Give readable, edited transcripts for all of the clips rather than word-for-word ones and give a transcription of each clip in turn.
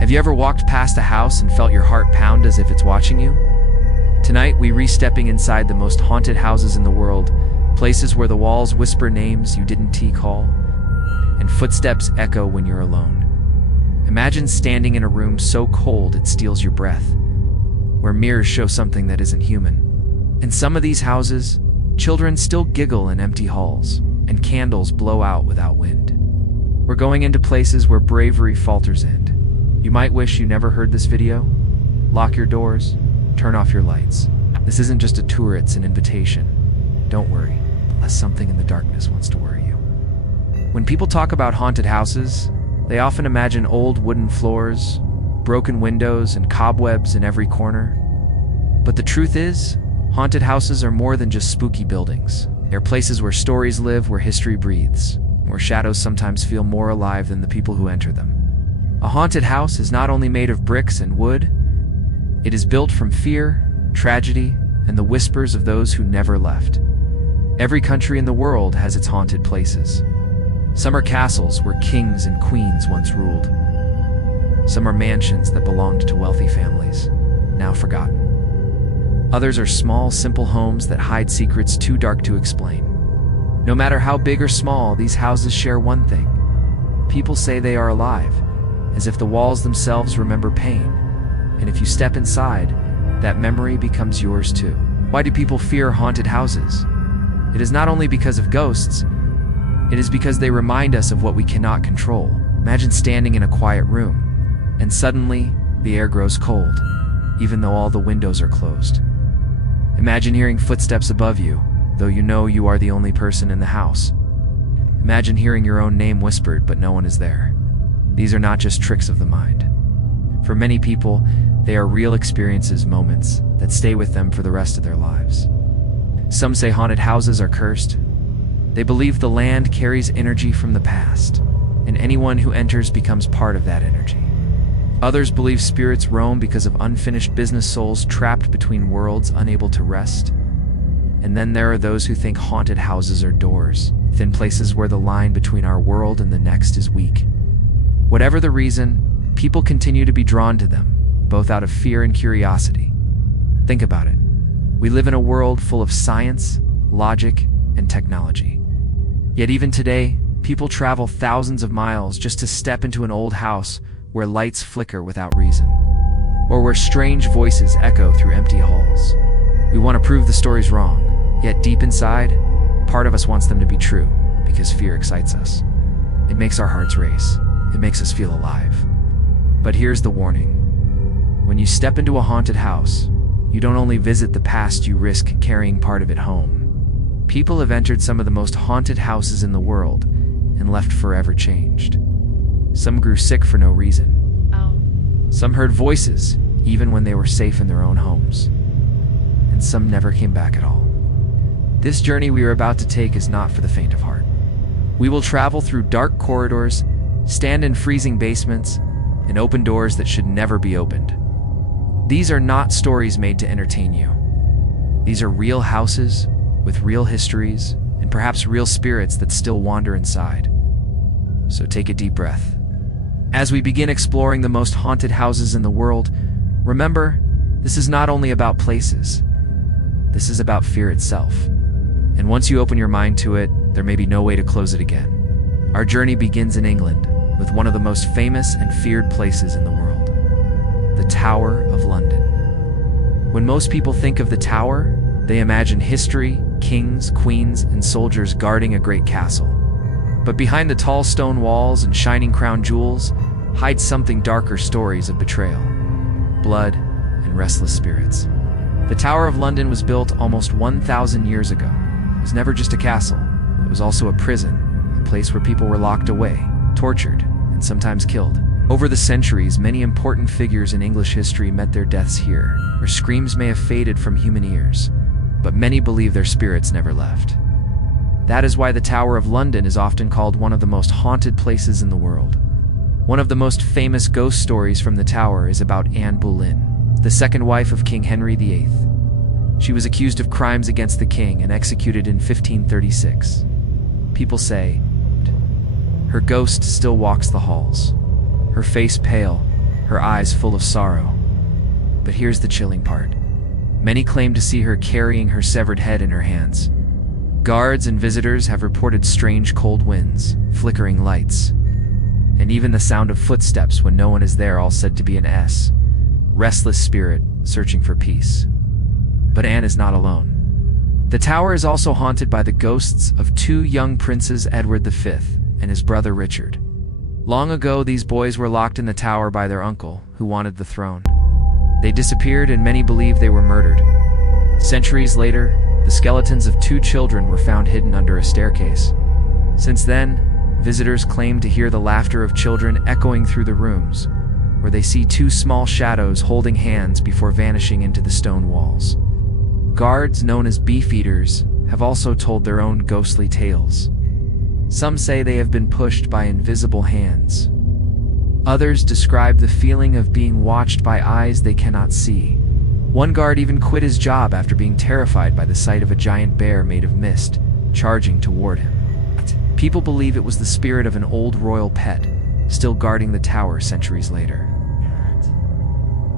Have you ever walked past a house and felt your heart pound as if it's watching you? Tonight, we re-stepping inside the most haunted houses in the world, places where the walls whisper names you didn't call, and footsteps echo when you're alone. Imagine standing in a room so cold it steals your breath, where mirrors show something that isn't human. In some of these houses, children still giggle in empty halls, and candles blow out without wind. We're going into places where bravery falters in. You might wish you never heard this video. Lock your doors, turn off your lights. This isn't just a tour, it's an invitation. Don't worry, unless something in the darkness wants to worry you. When people talk about haunted houses, they often imagine old wooden floors, broken windows, and cobwebs in every corner. But the truth is, haunted houses are more than just spooky buildings. They're places where stories live, where history breathes, where shadows sometimes feel more alive than the people who enter them. A haunted house is not only made of bricks and wood, it is built from fear, tragedy, and the whispers of those who never left. Every country in the world has its haunted places. Some are castles where kings and queens once ruled. Some are mansions that belonged to wealthy families, now forgotten. Others are small, simple homes that hide secrets too dark to explain. No matter how big or small, these houses share one thing. People say they are alive, as if the walls themselves remember pain. And if you step inside, that memory becomes yours too. Why do people fear haunted houses? It is not only because of ghosts, it is because they remind us of what we cannot control. Imagine standing in a quiet room, and suddenly the air grows cold, even though all the windows are closed. Imagine hearing footsteps above you, though you know you are the only person in the house. Imagine hearing your own name whispered, but no one is there. These are not just tricks of the mind. For many people, they are real experiences, moments that stay with them for the rest of their lives. Some say haunted houses are cursed. They believe the land carries energy from the past, and anyone who enters becomes part of that energy. Others believe spirits roam because of unfinished business, souls trapped between worlds, unable to rest. And then there are those who think haunted houses are doors, thin places where the line between our world and the next is weak. Whatever the reason, people continue to be drawn to them, both out of fear and curiosity. Think about it. We live in a world full of science, logic, and technology. Yet even today, people travel thousands of miles just to step into an old house where lights flicker without reason, or where strange voices echo through empty halls. We want to prove the stories wrong, yet deep inside, part of us wants them to be true, because fear excites us. It makes our hearts race. It makes us feel alive. But here's the warning. When you step into a haunted house, you don't only visit the past, you risk carrying part of it home. People have entered some of the most haunted houses in the world and left forever changed. Some grew sick for no reason. Some heard voices, even when they were safe in their own homes. And some never came back at all. This journey we are about to take is not for the faint of heart. We will travel through dark corridors, stand in freezing basements, and open doors that should never be opened. These are not stories made to entertain you. These are real houses with real histories and perhaps real spirits that still wander inside. So take a deep breath. As we begin exploring the most haunted houses in the world, remember, this is not only about places. This is about fear itself. And once you open your mind to it, there may be no way to close it again. Our journey begins in England, with one of the most famous and feared places in the world, the Tower of London. When most people think of the Tower, they imagine history, kings, queens, and soldiers guarding a great castle. But behind the tall stone walls and shining crown jewels hides something darker, stories of betrayal, blood, and restless spirits. The Tower of London was built almost 1,000 years ago. It was never just a castle. It was also a prison, a place where people were locked away, tortured, and sometimes killed. Over the centuries, many important figures in English history met their deaths here, where screams may have faded from human ears, but many believe their spirits never left. That is why the Tower of London is often called one of the most haunted places in the world. One of the most famous ghost stories from the Tower is about Anne Boleyn, the second wife of King Henry VIII. She was accused of crimes against the king and executed in 1536. People say her ghost still walks the halls, her face pale, her eyes full of sorrow. But here's the chilling part. Many claim to see her carrying her severed head in her hands. Guards and visitors have reported strange cold winds, flickering lights, and even the sound of footsteps when no one is there, all said to be an restless spirit searching for peace. But Anne is not alone. The tower is also haunted by the ghosts of two young princes, Edward V and his brother Richard. Long ago, these boys were locked in the tower by their uncle, who wanted the throne. They disappeared, and many believe they were murdered. Centuries later, the skeletons of two children were found hidden under a staircase. Since then, visitors claim to hear the laughter of children echoing through the rooms, where they see two small shadows holding hands before vanishing into the stone walls. Guards, known as beefeaters, have also told their own ghostly tales. Some say they have been pushed by invisible hands. Others describe the feeling of being watched by eyes they cannot see. One guard even quit his job after being terrified by the sight of a giant bear made of mist charging toward him. People believe it was the spirit of an old royal pet, still guarding the tower centuries later.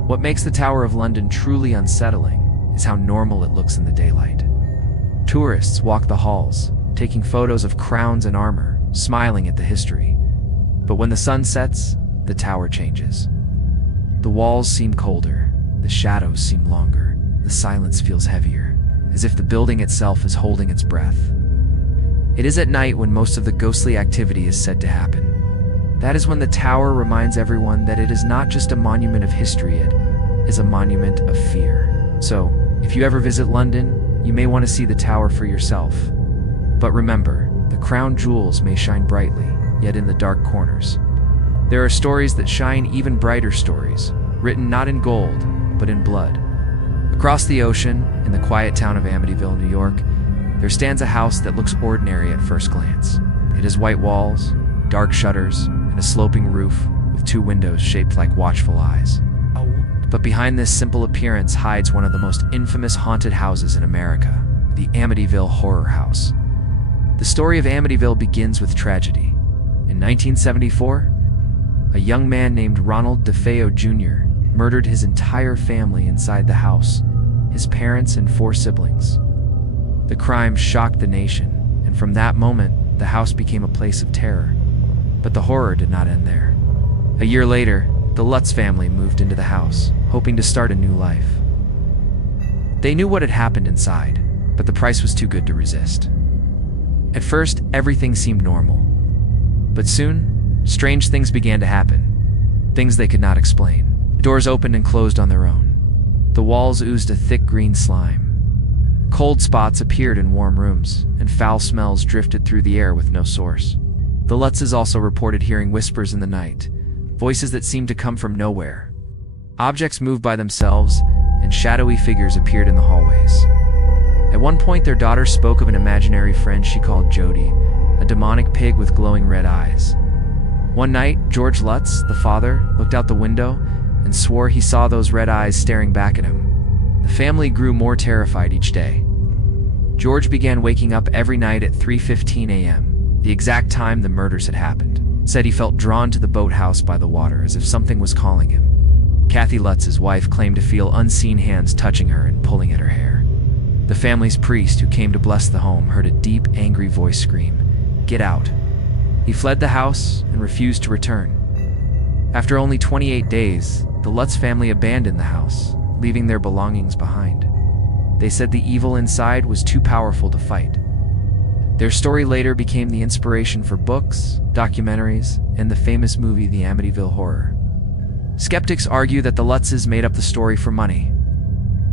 What makes the Tower of London truly unsettling is how normal it looks in the daylight. Tourists walk the halls, taking photos of crowns and armor, smiling at the history. But when the sun sets, the tower changes. The walls seem colder, the shadows seem longer, the silence feels heavier, as if the building itself is holding its breath. It is at night when most of the ghostly activity is said to happen. That is when the tower reminds everyone that it is not just a monument of history, it is a monument of fear. So, if you ever visit London, you may want to see the tower for yourself. But remember, the crown jewels may shine brightly, yet in the dark corners. There are stories that shine even brighter stories, written not in gold, but in blood. Across the ocean, in the quiet town of Amityville, New York, there stands a house that looks ordinary at first glance. It has white walls, dark shutters, and a sloping roof with two windows shaped like watchful eyes. But behind this simple appearance hides one of the most infamous haunted houses in America, the Amityville Horror House. The story of Amityville begins with tragedy. In 1974, a young man named Ronald DeFeo Jr. murdered his entire family inside the house, his parents and 4 siblings. The crime shocked the nation, and from that moment, the house became a place of terror. But the horror did not end there. A year later, the Lutz family moved into the house, hoping to start a new life. They knew what had happened inside, but the price was too good to resist. At first, everything seemed normal. But soon, strange things began to happen. Things they could not explain. Doors opened and closed on their own. The walls oozed a thick green slime. Cold spots appeared in warm rooms, and foul smells drifted through the air with no source. The Lutzes also reported hearing whispers in the night, voices that seemed to come from nowhere. Objects moved by themselves, and shadowy figures appeared in the hallways. At one point, their daughter spoke of an imaginary friend she called Jody, a demonic pig with glowing red eyes. One night, George Lutz, the father, looked out the window and swore he saw those red eyes staring back at him. The family grew more terrified each day. George began waking up every night at 3:15 a.m., the exact time the murders had happened. Said he felt drawn to the boathouse by the water as if something was calling him. Kathy Lutz, his wife, claimed to feel unseen hands touching her and pulling at her hair. The family's priest, who came to bless the home, heard a deep, angry voice scream, "Get out!" He fled the house and refused to return. After only 28 days, the Lutz family abandoned the house, leaving their belongings behind. They said the evil inside was too powerful to fight. Their story later became the inspiration for books, documentaries, and the famous movie The Amityville Horror. Skeptics argue that the Lutzes made up the story for money.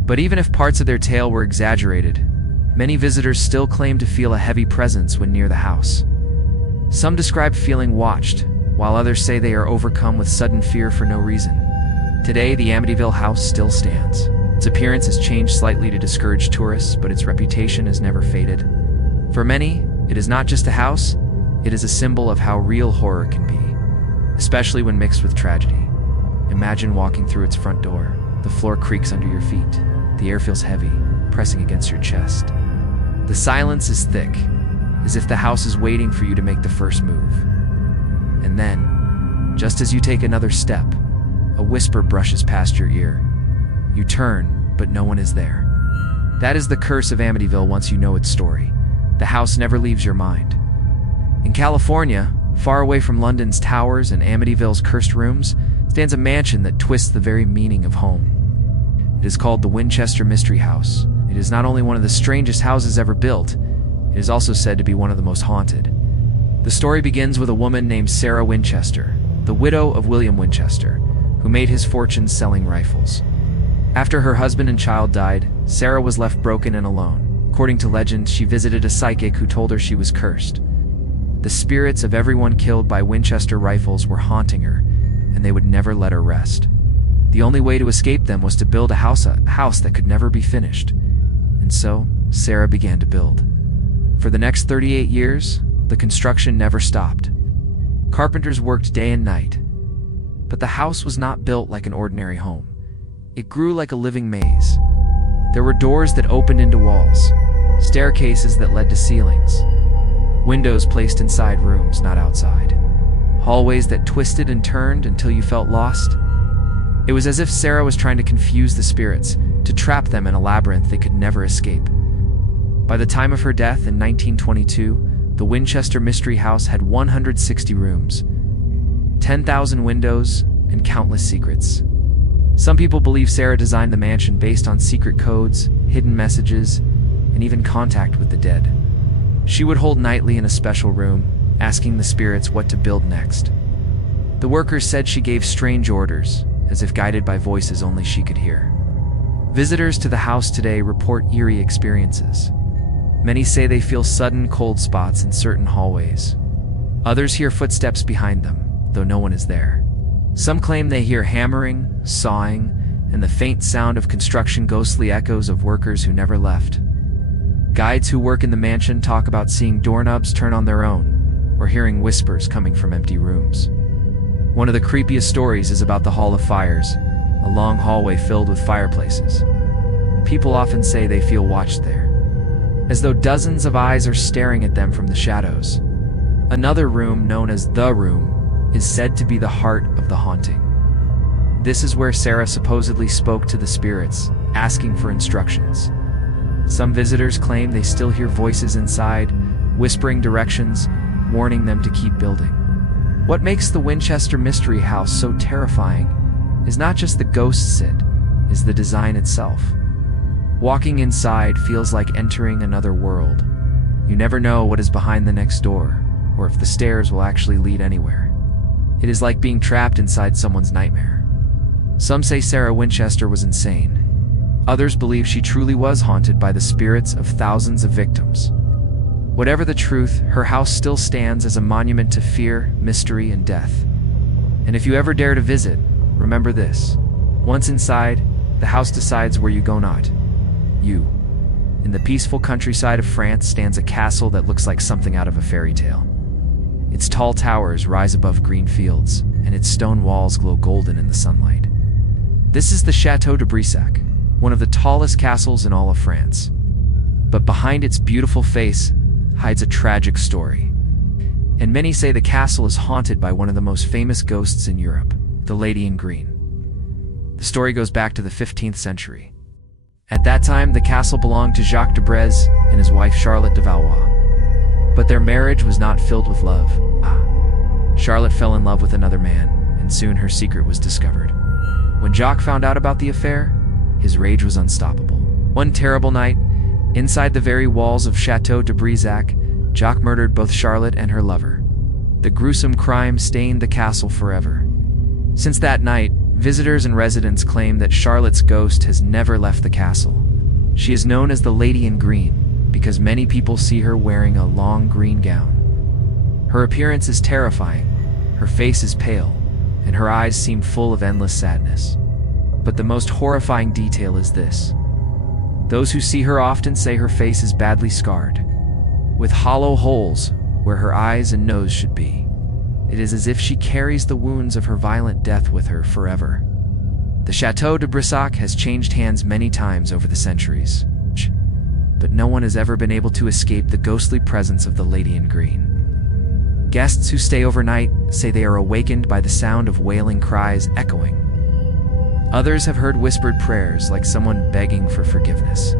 But even if parts of their tale were exaggerated, many visitors still claim to feel a heavy presence when near the house. Some describe feeling watched, while others say they are overcome with sudden fear for no reason. Today, the Amityville house still stands. Its appearance has changed slightly to discourage tourists, but its reputation has never faded. For many, it is not just a house, it is a symbol of how real horror can be, especially when mixed with tragedy. Imagine walking through its front door. The floor creaks under your feet. The air feels heavy, pressing against your chest. The silence is thick, as if the house is waiting for you to make the first move. And then, just as you take another step, a whisper brushes past your ear. You turn, but no one is there. That is the curse of Amityville once you know its story. The house never leaves your mind. In California, far away from London's towers and Amityville's cursed rooms, stands a mansion that twists the very meaning of home. It is called the Winchester Mystery House. It is not only one of the strangest houses ever built, it is also said to be one of the most haunted. The story begins with a woman named Sarah Winchester, the widow of William Winchester, who made his fortune selling rifles. After her husband and child died, Sarah was left broken and alone. According to legend, she visited a psychic who told her she was cursed. The spirits of everyone killed by Winchester rifles were haunting her, and they would never let her rest. The only way to escape them was to build a house that could never be finished. And so, Sarah began to build. For the next 38 years, the construction never stopped. Carpenters worked day and night. But the house was not built like an ordinary home. It grew like a living maze. There were doors that opened into walls, staircases that led to ceilings, windows placed inside rooms, not outside, hallways that twisted and turned until you felt lost. It was as if Sarah was trying to confuse the spirits, to trap them in a labyrinth they could never escape. By the time of her death in 1922, the Winchester Mystery House had 160 rooms, 10,000 windows, and countless secrets. Some people believe Sarah designed the mansion based on secret codes, hidden messages, and even contact with the dead. She would hold nightly in a special room, asking the spirits what to build next. The workers said she gave strange orders, as if guided by voices only she could hear. Visitors to the house today report eerie experiences. Many say they feel sudden cold spots in certain hallways. Others hear footsteps behind them, though no one is there. Some claim they hear hammering, sawing, and the faint sound of construction, ghostly echoes of workers who never left. Guides who work in the mansion talk about seeing doorknobs turn on their own, or hearing whispers coming from empty rooms. One of the creepiest stories is about the Hall of Fires, a long hallway filled with fireplaces. People often say they feel watched there, as though dozens of eyes are staring at them from the shadows. Another room, known as the room, is said to be the heart of the haunting. This is where Sarah supposedly spoke to the spirits, asking for instructions. Some visitors claim they still hear voices inside, whispering directions, warning them to keep building. What makes the Winchester Mystery House so terrifying is not just the ghosts is the design itself. Walking inside feels like entering another world. You never know what is behind the next door, or if the stairs will actually lead anywhere. It is like being trapped inside someone's nightmare. Some say Sarah Winchester was insane. Others believe she truly was haunted by the spirits of thousands of victims. Whatever the truth, her house still stands as a monument to fear, mystery, and death. And if you ever dare to visit, remember this: once inside, the house decides where you go, not you. In the peaceful countryside of France stands a castle that looks like something out of a fairy tale. Its tall towers rise above green fields, and its stone walls glow golden in the sunlight. This is the Château de Brissac, one of the tallest castles in all of France. But behind its beautiful face hides a tragic story. And many say the castle is haunted by one of the most famous ghosts in Europe, the Lady in Green. The story goes back to the 15th century. At that time, the castle belonged to Jacques de Brez and his wife Charlotte de Valois. But their marriage was not filled with love. Charlotte fell in love with another man, and soon her secret was discovered. When Jacques found out about the affair, his rage was unstoppable. One terrible night, inside the very walls of Château de Brissac, Jacques murdered both Charlotte and her lover. The gruesome crime stained the castle forever. Since that night, visitors and residents claim that Charlotte's ghost has never left the castle. She is known as the Lady in Green because many people see her wearing a long green gown. Her appearance is terrifying, her face is pale, and her eyes seem full of endless sadness. But the most horrifying detail is this: those who see her often say her face is badly scarred, with hollow holes where her eyes and nose should be. It is as if she carries the wounds of her violent death with her forever. The Château de Brissac has changed hands many times over the centuries, but no one has ever been able to escape the ghostly presence of the Lady in Green. Guests who stay overnight say they are awakened by the sound of wailing cries echoing Others have heard whispered prayers, like someone begging for forgiveness.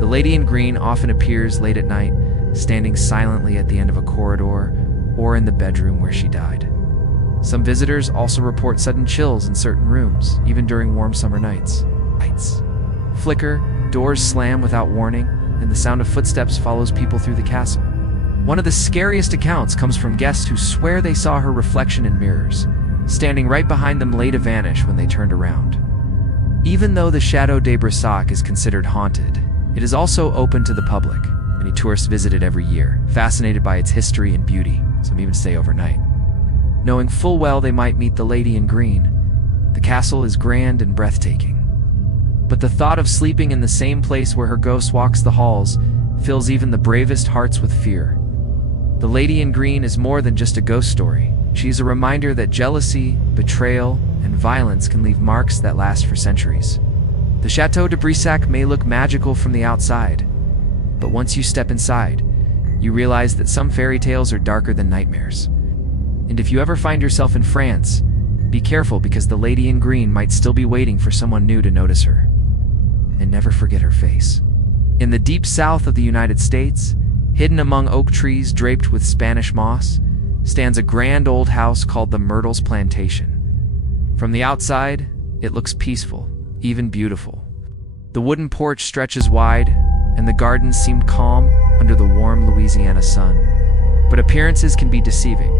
The lady in green often appears late at night, standing silently at the end of a corridor or in the bedroom where she died. Some visitors also report sudden chills in certain rooms, even during warm summer nights. Lights flicker, doors slam without warning, and the sound of footsteps follows people through the castle. One of the scariest accounts comes from guests who swear they saw her reflection in mirrors, standing right behind them late to vanish when they turned around. Even though the Chateau de Brissac is considered haunted, it is also open to the public. Many tourists visit it every year, fascinated by its history and beauty. Some even stay overnight. Knowing full well they might meet the lady in green, the castle is grand and breathtaking. But the thought of sleeping in the same place where her ghost walks the halls fills even the bravest hearts with fear. The lady in green is more than just a ghost story. She is a reminder that jealousy, betrayal, and violence can leave marks that last for centuries. The Chateau de Brissac may look magical from the outside, but once you step inside, you realize that some fairy tales are darker than nightmares. And if you ever find yourself in France, be careful, because the lady in green might still be waiting for someone new to notice her. And never forget her face. In the deep south of the United States, hidden among oak trees draped with Spanish moss, stands a grand old house called the Myrtles Plantation. From the outside, it looks peaceful, even beautiful. The wooden porch stretches wide, and the gardens seem calm under the warm Louisiana sun. But appearances can be deceiving.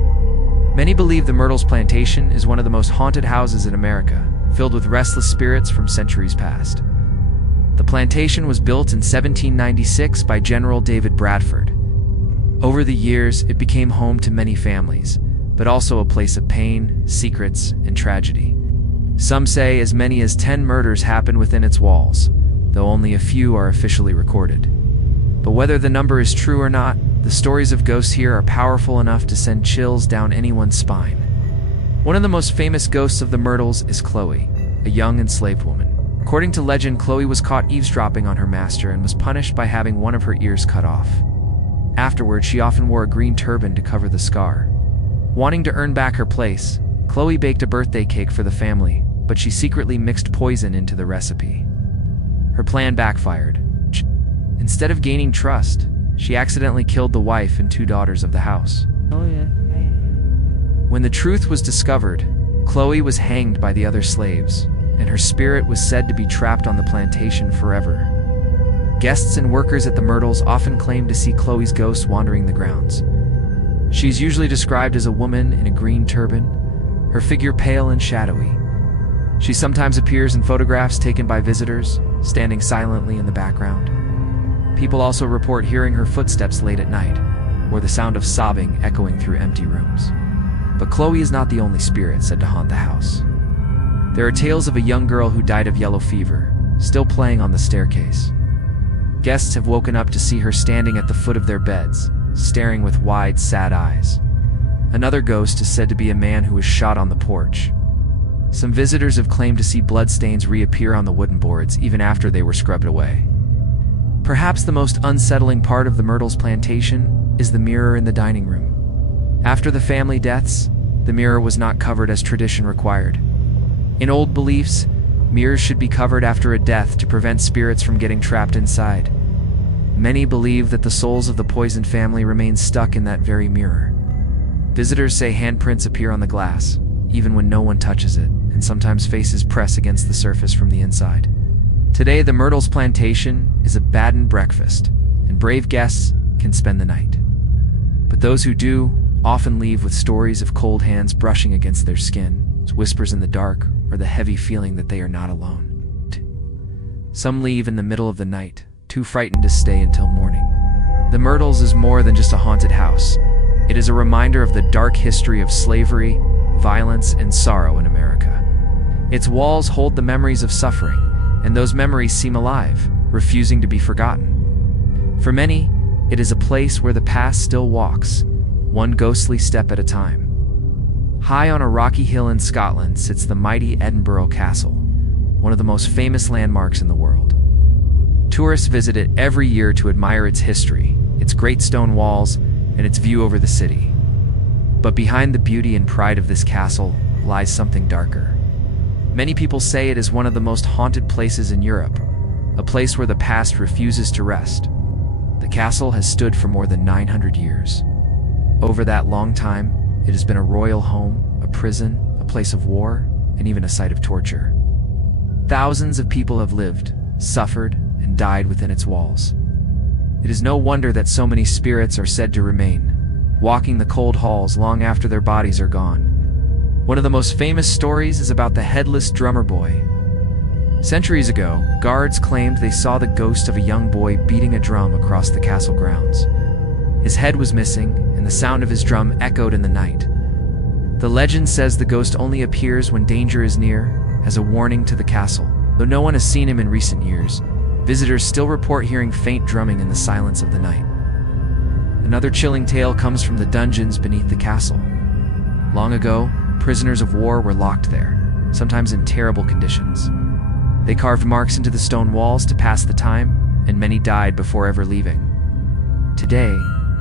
Many believe the Myrtles Plantation is one of the most haunted houses in America, filled with restless spirits from centuries past. The plantation was built in 1796 by General David Bradford. Over the years, it became home to many families, but also a place of pain, secrets, and tragedy. Some say as many as 10 murders happen within its walls, though only a few are officially recorded. But whether the number is true or not, the stories of ghosts here are powerful enough to send chills down anyone's spine. One of the most famous ghosts of the Myrtles is Chloe, a young enslaved woman. According to legend, Chloe was caught eavesdropping on her master and was punished by having one of her ears cut off. Afterwards, she often wore a green turban to cover the scar. Wanting to earn back her place, Chloe baked a birthday cake for the family, but she secretly mixed poison into the recipe. Her plan backfired. Instead of gaining trust, she accidentally killed the wife and 2 daughters of the house. When the truth was discovered, Chloe was hanged by the other slaves, and her spirit was said to be trapped on the plantation forever. Guests and workers at the Myrtles often claim to see Chloe's ghost wandering the grounds. She's usually described as a woman in a green turban, her figure pale and shadowy. She sometimes appears in photographs taken by visitors, standing silently in the background. People also report hearing her footsteps late at night, or the sound of sobbing echoing through empty rooms. But Chloe is not the only spirit said to haunt the house. There are tales of a young girl who died of yellow fever, still playing on the staircase. Guests have woken up to see her standing at the foot of their beds, staring with wide, sad eyes. Another ghost is said to be a man who was shot on the porch. Some visitors have claimed to see bloodstains reappear on the wooden boards even after they were scrubbed away. Perhaps the most unsettling part of the Myrtles Plantation is the mirror in the dining room. After the family deaths, the mirror was not covered as tradition required. In old beliefs, mirrors should be covered after a death to prevent spirits from getting trapped inside. Many believe that the souls of the poisoned family remain stuck in that very mirror. Visitors say handprints appear on the glass, even when no one touches it, and sometimes faces press against the surface from the inside. Today, the Myrtles Plantation is a bed and breakfast, and brave guests can spend the night. But those who do often leave with stories of cold hands brushing against their skin, whispers in the dark, or the heavy feeling that they are not alone. Some leave in the middle of the night, too frightened to stay until morning. The Myrtles is more than just a haunted house. It is a reminder of the dark history of slavery, violence, and sorrow in America. Its walls hold the memories of suffering, and those memories seem alive, refusing to be forgotten. For many, it is a place where the past still walks, one ghostly step at a time. High on a rocky hill in Scotland sits the mighty Edinburgh Castle, one of the most famous landmarks in the world. Tourists visit it every year to admire its history, its great stone walls, and its view over the city. But behind the beauty and pride of this castle lies something darker. Many people say it is one of the most haunted places in Europe, a place where the past refuses to rest. The castle has stood for more than 900 years. Over that long time, it has been a royal home, a prison, a place of war, and even a site of torture. Thousands of people have lived, suffered, and died within its walls. It is no wonder that so many spirits are said to remain, walking the cold halls long after their bodies are gone. One of the most famous stories is about the headless drummer boy. Centuries ago, guards claimed they saw the ghost of a young boy beating a drum across the castle grounds. His head was missing, and the sound of his drum echoed in the night. The legend says the ghost only appears when danger is near, as a warning to the castle. Though no one has seen him in recent years, visitors still report hearing faint drumming in the silence of the night. Another chilling tale comes from the dungeons beneath the castle. Long ago, prisoners of war were locked there, sometimes in terrible conditions. They carved marks into the stone walls to pass the time, and many died before ever leaving. Today,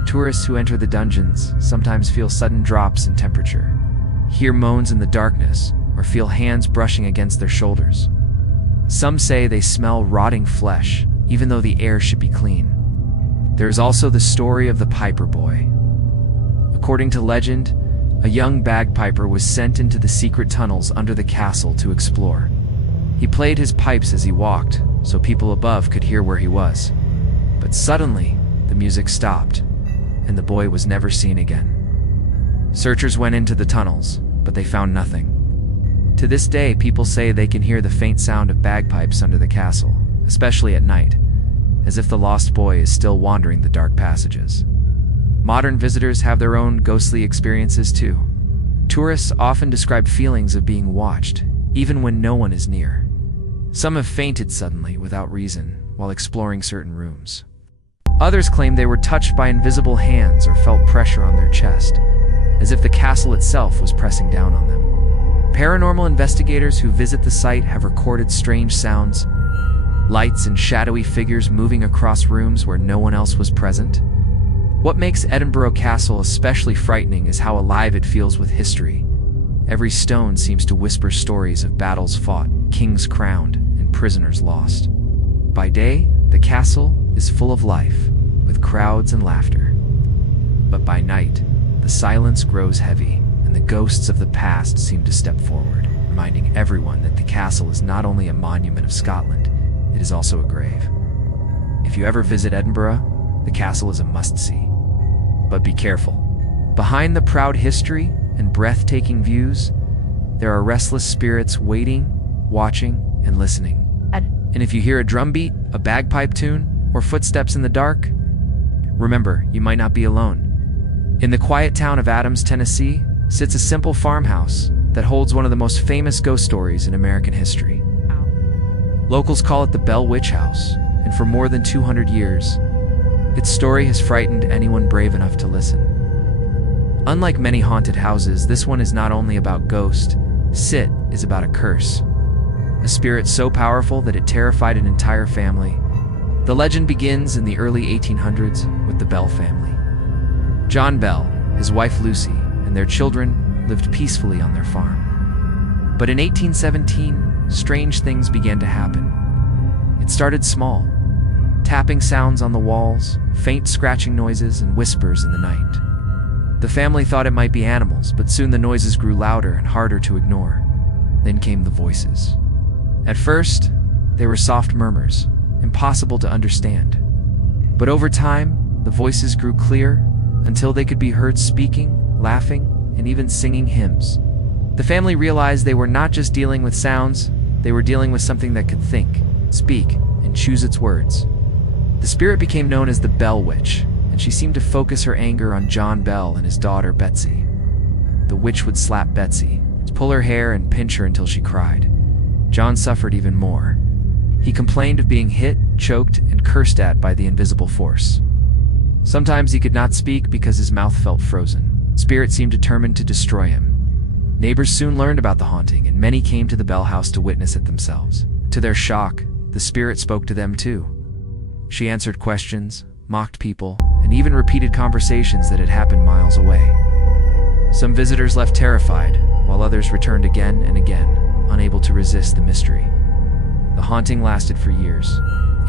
tourists who enter the dungeons sometimes feel sudden drops in temperature, hear moans in the darkness, or feel hands brushing against their shoulders. Some say they smell rotting flesh, even though the air should be clean. There is also the story of the Piper Boy. According to legend, a young bagpiper was sent into the secret tunnels under the castle to explore. He played his pipes as he walked, so people above could hear where he was. But suddenly, the music stopped, and the boy was never seen again. Searchers went into the tunnels, but they found nothing. To this day, people say they can hear the faint sound of bagpipes under the castle, especially at night, as if the lost boy is still wandering the dark passages. Modern visitors have their own ghostly experiences too. Tourists often describe feelings of being watched, even when no one is near. Some have fainted suddenly without reason while exploring certain rooms. Others claim they were touched by invisible hands or felt pressure on their chest, as if the castle itself was pressing down on them. Paranormal investigators who visit the site have recorded strange sounds, lights and shadowy figures moving across rooms where no one else was present. What makes Edinburgh Castle especially frightening is how alive it feels with history. Every stone seems to whisper stories of battles fought, kings crowned, and prisoners lost. By day, the castle is full of life, with crowds and laughter. But by night, the silence grows heavy, and the ghosts of the past seem to step forward, reminding everyone that the castle is not only a monument of Scotland, it is also a grave. If you ever visit Edinburgh, the castle is a must-see. But be careful. Behind the proud history and breathtaking views, there are restless spirits waiting, watching, and listening. And if you hear a drum beat, a bagpipe tune, or footsteps in the dark, remember, you might not be alone. In the quiet town of Adams, Tennessee, sits a simple farmhouse that holds one of the most famous ghost stories in American history. Locals call it the Bell Witch House, and for more than 200 years, its story has frightened anyone brave enough to listen. Unlike many haunted houses, this one is not only about ghosts. It is about a curse. A spirit so powerful that it terrified an entire family. The legend begins in the early 1800s with the Bell family. John Bell, his wife Lucy, and their children lived peacefully on their farm. But in 1817, strange things began to happen. It started small. Tapping sounds on the walls, faint scratching noises, and whispers in the night. The family thought it might be animals, but soon the noises grew louder and harder to ignore. Then came the voices. At first, they were soft murmurs, impossible to understand. But over time, the voices grew clear until they could be heard speaking, laughing, and even singing hymns. The family realized they were not just dealing with sounds, they were dealing with something that could think, speak, and choose its words. The spirit became known as the Bell Witch, and she seemed to focus her anger on John Bell and his daughter Betsy. The witch would slap Betsy, pull her hair, and pinch her until she cried. John suffered even more. He complained of being hit, choked, and cursed at by the invisible force. Sometimes he could not speak because his mouth felt frozen. Spirit seemed determined to destroy him. Neighbors soon learned about the haunting, and many came to the Bell house to witness it themselves. To their shock, the spirit spoke to them too. She answered questions, mocked people, and even repeated conversations that had happened miles away. Some visitors left terrified, while others returned again and again, unable to resist the mystery. The haunting lasted for years.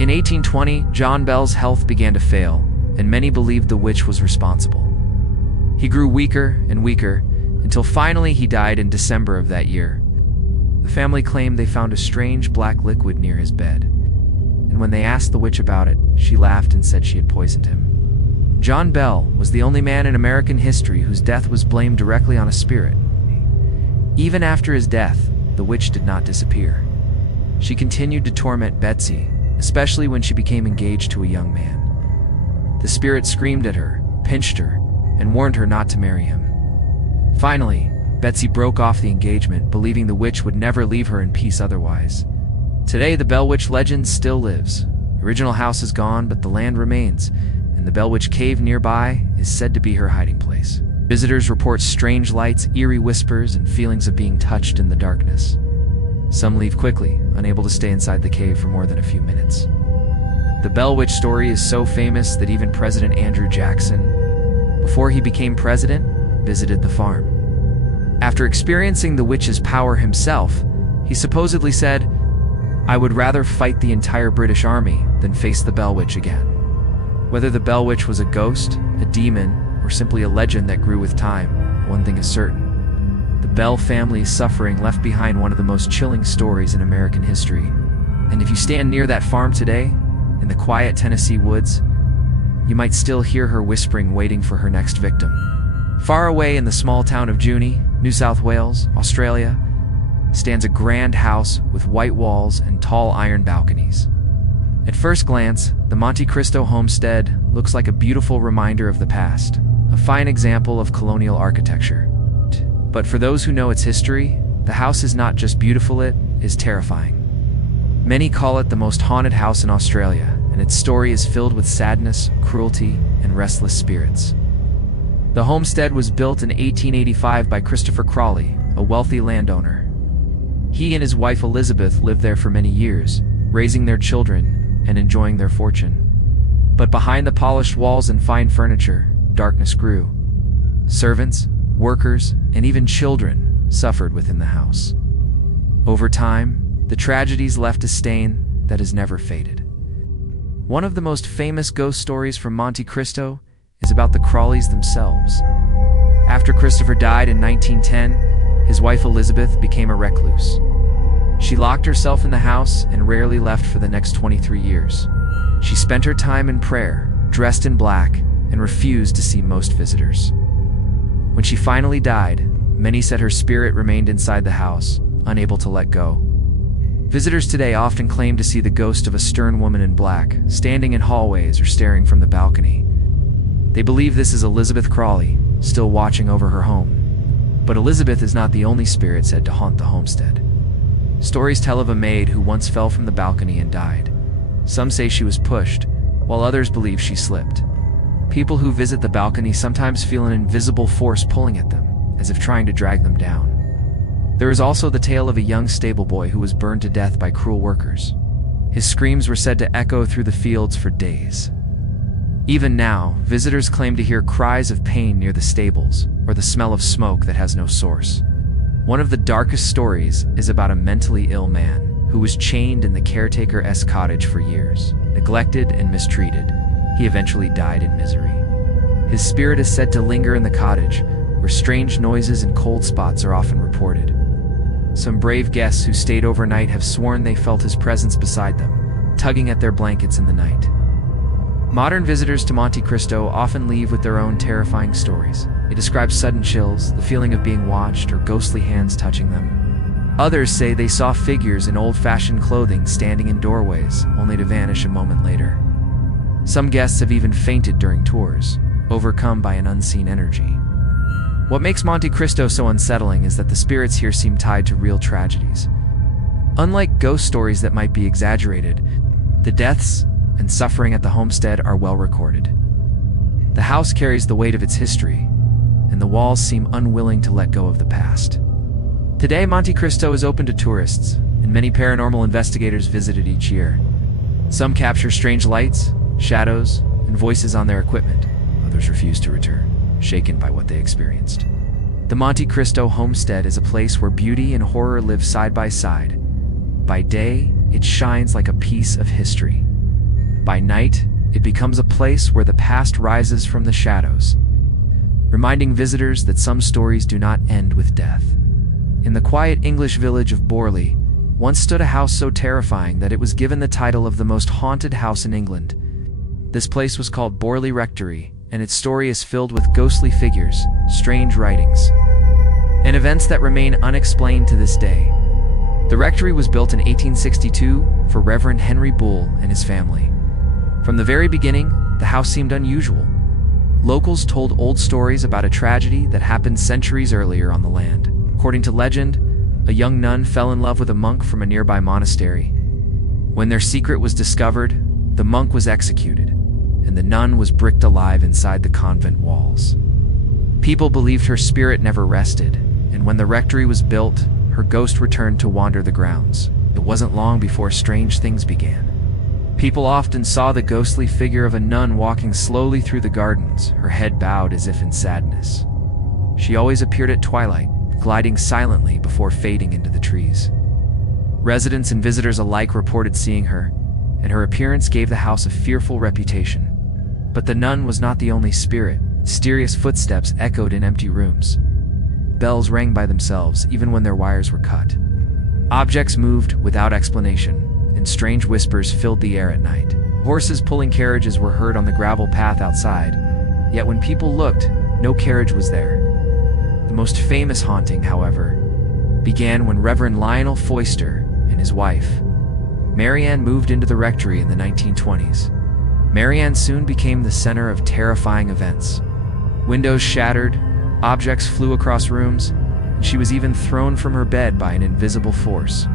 In 1820, John Bell's health began to fail, and many believed the witch was responsible. He grew weaker and weaker, until finally he died in December of that year. The family claimed they found a strange black liquid near his bed, and when they asked the witch about it, she laughed and said she had poisoned him. John Bell was the only man in American history whose death was blamed directly on a spirit. Even after his death, the witch did not disappear. She continued to torment Betsy, especially when she became engaged to a young man. The spirit screamed at her, pinched her, and warned her not to marry him. Finally, Betsy broke off the engagement, believing the witch would never leave her in peace otherwise. Today, the Bell Witch legend still lives. The original house is gone, but the land remains, and the Bell Witch cave nearby is said to be her hiding place. Visitors report strange lights, eerie whispers, and feelings of being touched in the darkness. Some leave quickly, unable to stay inside the cave for more than a few minutes. The Bell Witch story is so famous that even President Andrew Jackson, before he became president, visited the farm. After experiencing the witch's power himself, he supposedly said, "I would rather fight the entire British Army than face the Bell Witch again." Whether the Bell Witch was a ghost, a demon, or simply a legend that grew with time, one thing is certain. The Bell family's suffering left behind one of the most chilling stories in American history. And if you stand near that farm today, in the quiet Tennessee woods, you might still hear her whispering, waiting for her next victim. Far away in the small town of Junee, New South Wales, Australia, stands a grand house with white walls and tall iron balconies. At first glance, the Monte Cristo homestead looks like a beautiful reminder of the past, a fine example of colonial architecture. But for those who know its history, the house is not just beautiful, it is terrifying. Many call it the most haunted house in Australia, and its story is filled with sadness, cruelty, and restless spirits. The homestead was built in 1885 by Christopher Crawley, a wealthy landowner. He and his wife Elizabeth lived there for many years, raising their children and enjoying their fortune. But behind the polished walls and fine furniture, darkness grew. Servants, workers, and even children suffered within the house. Over time, the tragedies left a stain that has never faded. One of the most famous ghost stories from Monte Cristo is about the Crawleys themselves. After Christopher died in 1910, his wife Elizabeth became a recluse. She locked herself in the house and rarely left for the next 23 years. She spent her time in prayer, dressed in black, and refused to see most visitors. When she finally died, many said her spirit remained inside the house, unable to let go. Visitors today often claim to see the ghost of a stern woman in black, standing in hallways or staring from the balcony. They believe this is Elizabeth Crawley, still watching over her home. But Elizabeth is not the only spirit said to haunt the homestead. Stories tell of a maid who once fell from the balcony and died. Some say she was pushed, while others believe she slipped. People who visit the balcony sometimes feel an invisible force pulling at them, as if trying to drag them down. There is also the tale of a young stable boy who was burned to death by cruel workers. His screams were said to echo through the fields for days. Even now, visitors claim to hear cries of pain near the stables, or the smell of smoke that has no source. One of the darkest stories is about a mentally ill man who was chained in the caretaker's cottage for years. Neglected and mistreated, he eventually died in misery. His spirit is said to linger in the cottage, where strange noises and cold spots are often reported. Some brave guests who stayed overnight have sworn they felt his presence beside them, tugging at their blankets in the night. Modern visitors to Monte Cristo often leave with their own terrifying stories. They describe sudden chills, the feeling of being watched, or ghostly hands touching them. Others say they saw figures in old-fashioned clothing standing in doorways, only to vanish a moment later. Some guests have even fainted during tours, overcome by an unseen energy. What makes Monte Cristo so unsettling is that the spirits here seem tied to real tragedies. Unlike ghost stories that might be exaggerated, the deaths and suffering at the homestead are well recorded. The house carries the weight of its history, and the walls seem unwilling to let go of the past. Today, Monte Cristo is open to tourists, and many paranormal investigators visit it each year. Some capture strange lights, shadows, and voices on their equipment. Others refuse to return, shaken by what they experienced. The Monte Cristo homestead is a place where beauty and horror live side by side. By day, it shines like a piece of history. By night, it becomes a place where the past rises from the shadows, reminding visitors that some stories do not end with death. In the quiet English village of Borley, once stood a house so terrifying that it was given the title of the most haunted house in England. This place was called Borley Rectory, and its story is filled with ghostly figures, strange writings, and events that remain unexplained to this day. The rectory was built in 1862 for Reverend Henry Bull and his family. From the very beginning, the house seemed unusual. Locals told old stories about a tragedy that happened centuries earlier on the land. According to legend, a young nun fell in love with a monk from a nearby monastery. When their secret was discovered, the monk was executed, and the nun was bricked alive inside the convent walls. People believed her spirit never rested, and when the rectory was built, her ghost returned to wander the grounds. It wasn't long before strange things began. People often saw the ghostly figure of a nun walking slowly through the gardens, her head bowed as if in sadness. She always appeared at twilight, gliding silently before fading into the trees. Residents and visitors alike reported seeing her, and her appearance gave the house a fearful reputation. But the nun was not the only spirit. Mysterious footsteps echoed in empty rooms. Bells rang by themselves even when their wires were cut. Objects moved without explanation, and strange whispers filled the air at night. Horses pulling carriages were heard on the gravel path outside, yet when people looked, no carriage was there. The most famous haunting, however, began when Reverend Lionel Foister and his wife, Marianne, moved into the rectory in the 1920s. Marianne soon became the center of terrifying events. Windows shattered, objects flew across rooms, and she was even thrown from her bed by an invisible force.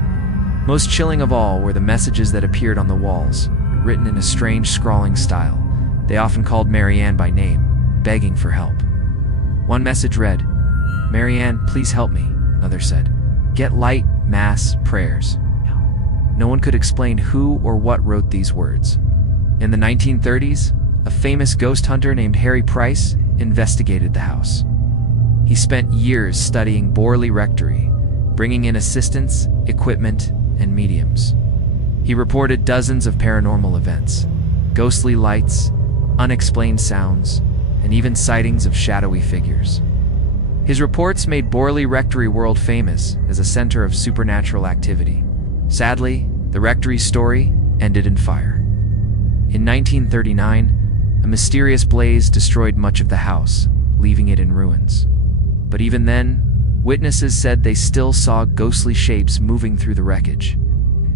Most chilling of all were the messages that appeared on the walls, written in a strange scrawling style. They often called Marianne by name, begging for help. One message read, "Marianne, please help me." Another said, "Get light, mass, prayers." No one could explain who or what wrote these words. In the 1930s, a famous ghost hunter named Harry Price investigated the house. He spent years studying Borley Rectory, bringing in assistants, equipment, and mediums. He reported dozens of paranormal events, ghostly lights, unexplained sounds, and even sightings of shadowy figures. His reports made Borley Rectory world famous as a center of supernatural activity. Sadly, the rectory's story ended in fire. In 1939, a mysterious blaze destroyed much of the house, leaving it in ruins. But even then, witnesses said they still saw ghostly shapes moving through the wreckage,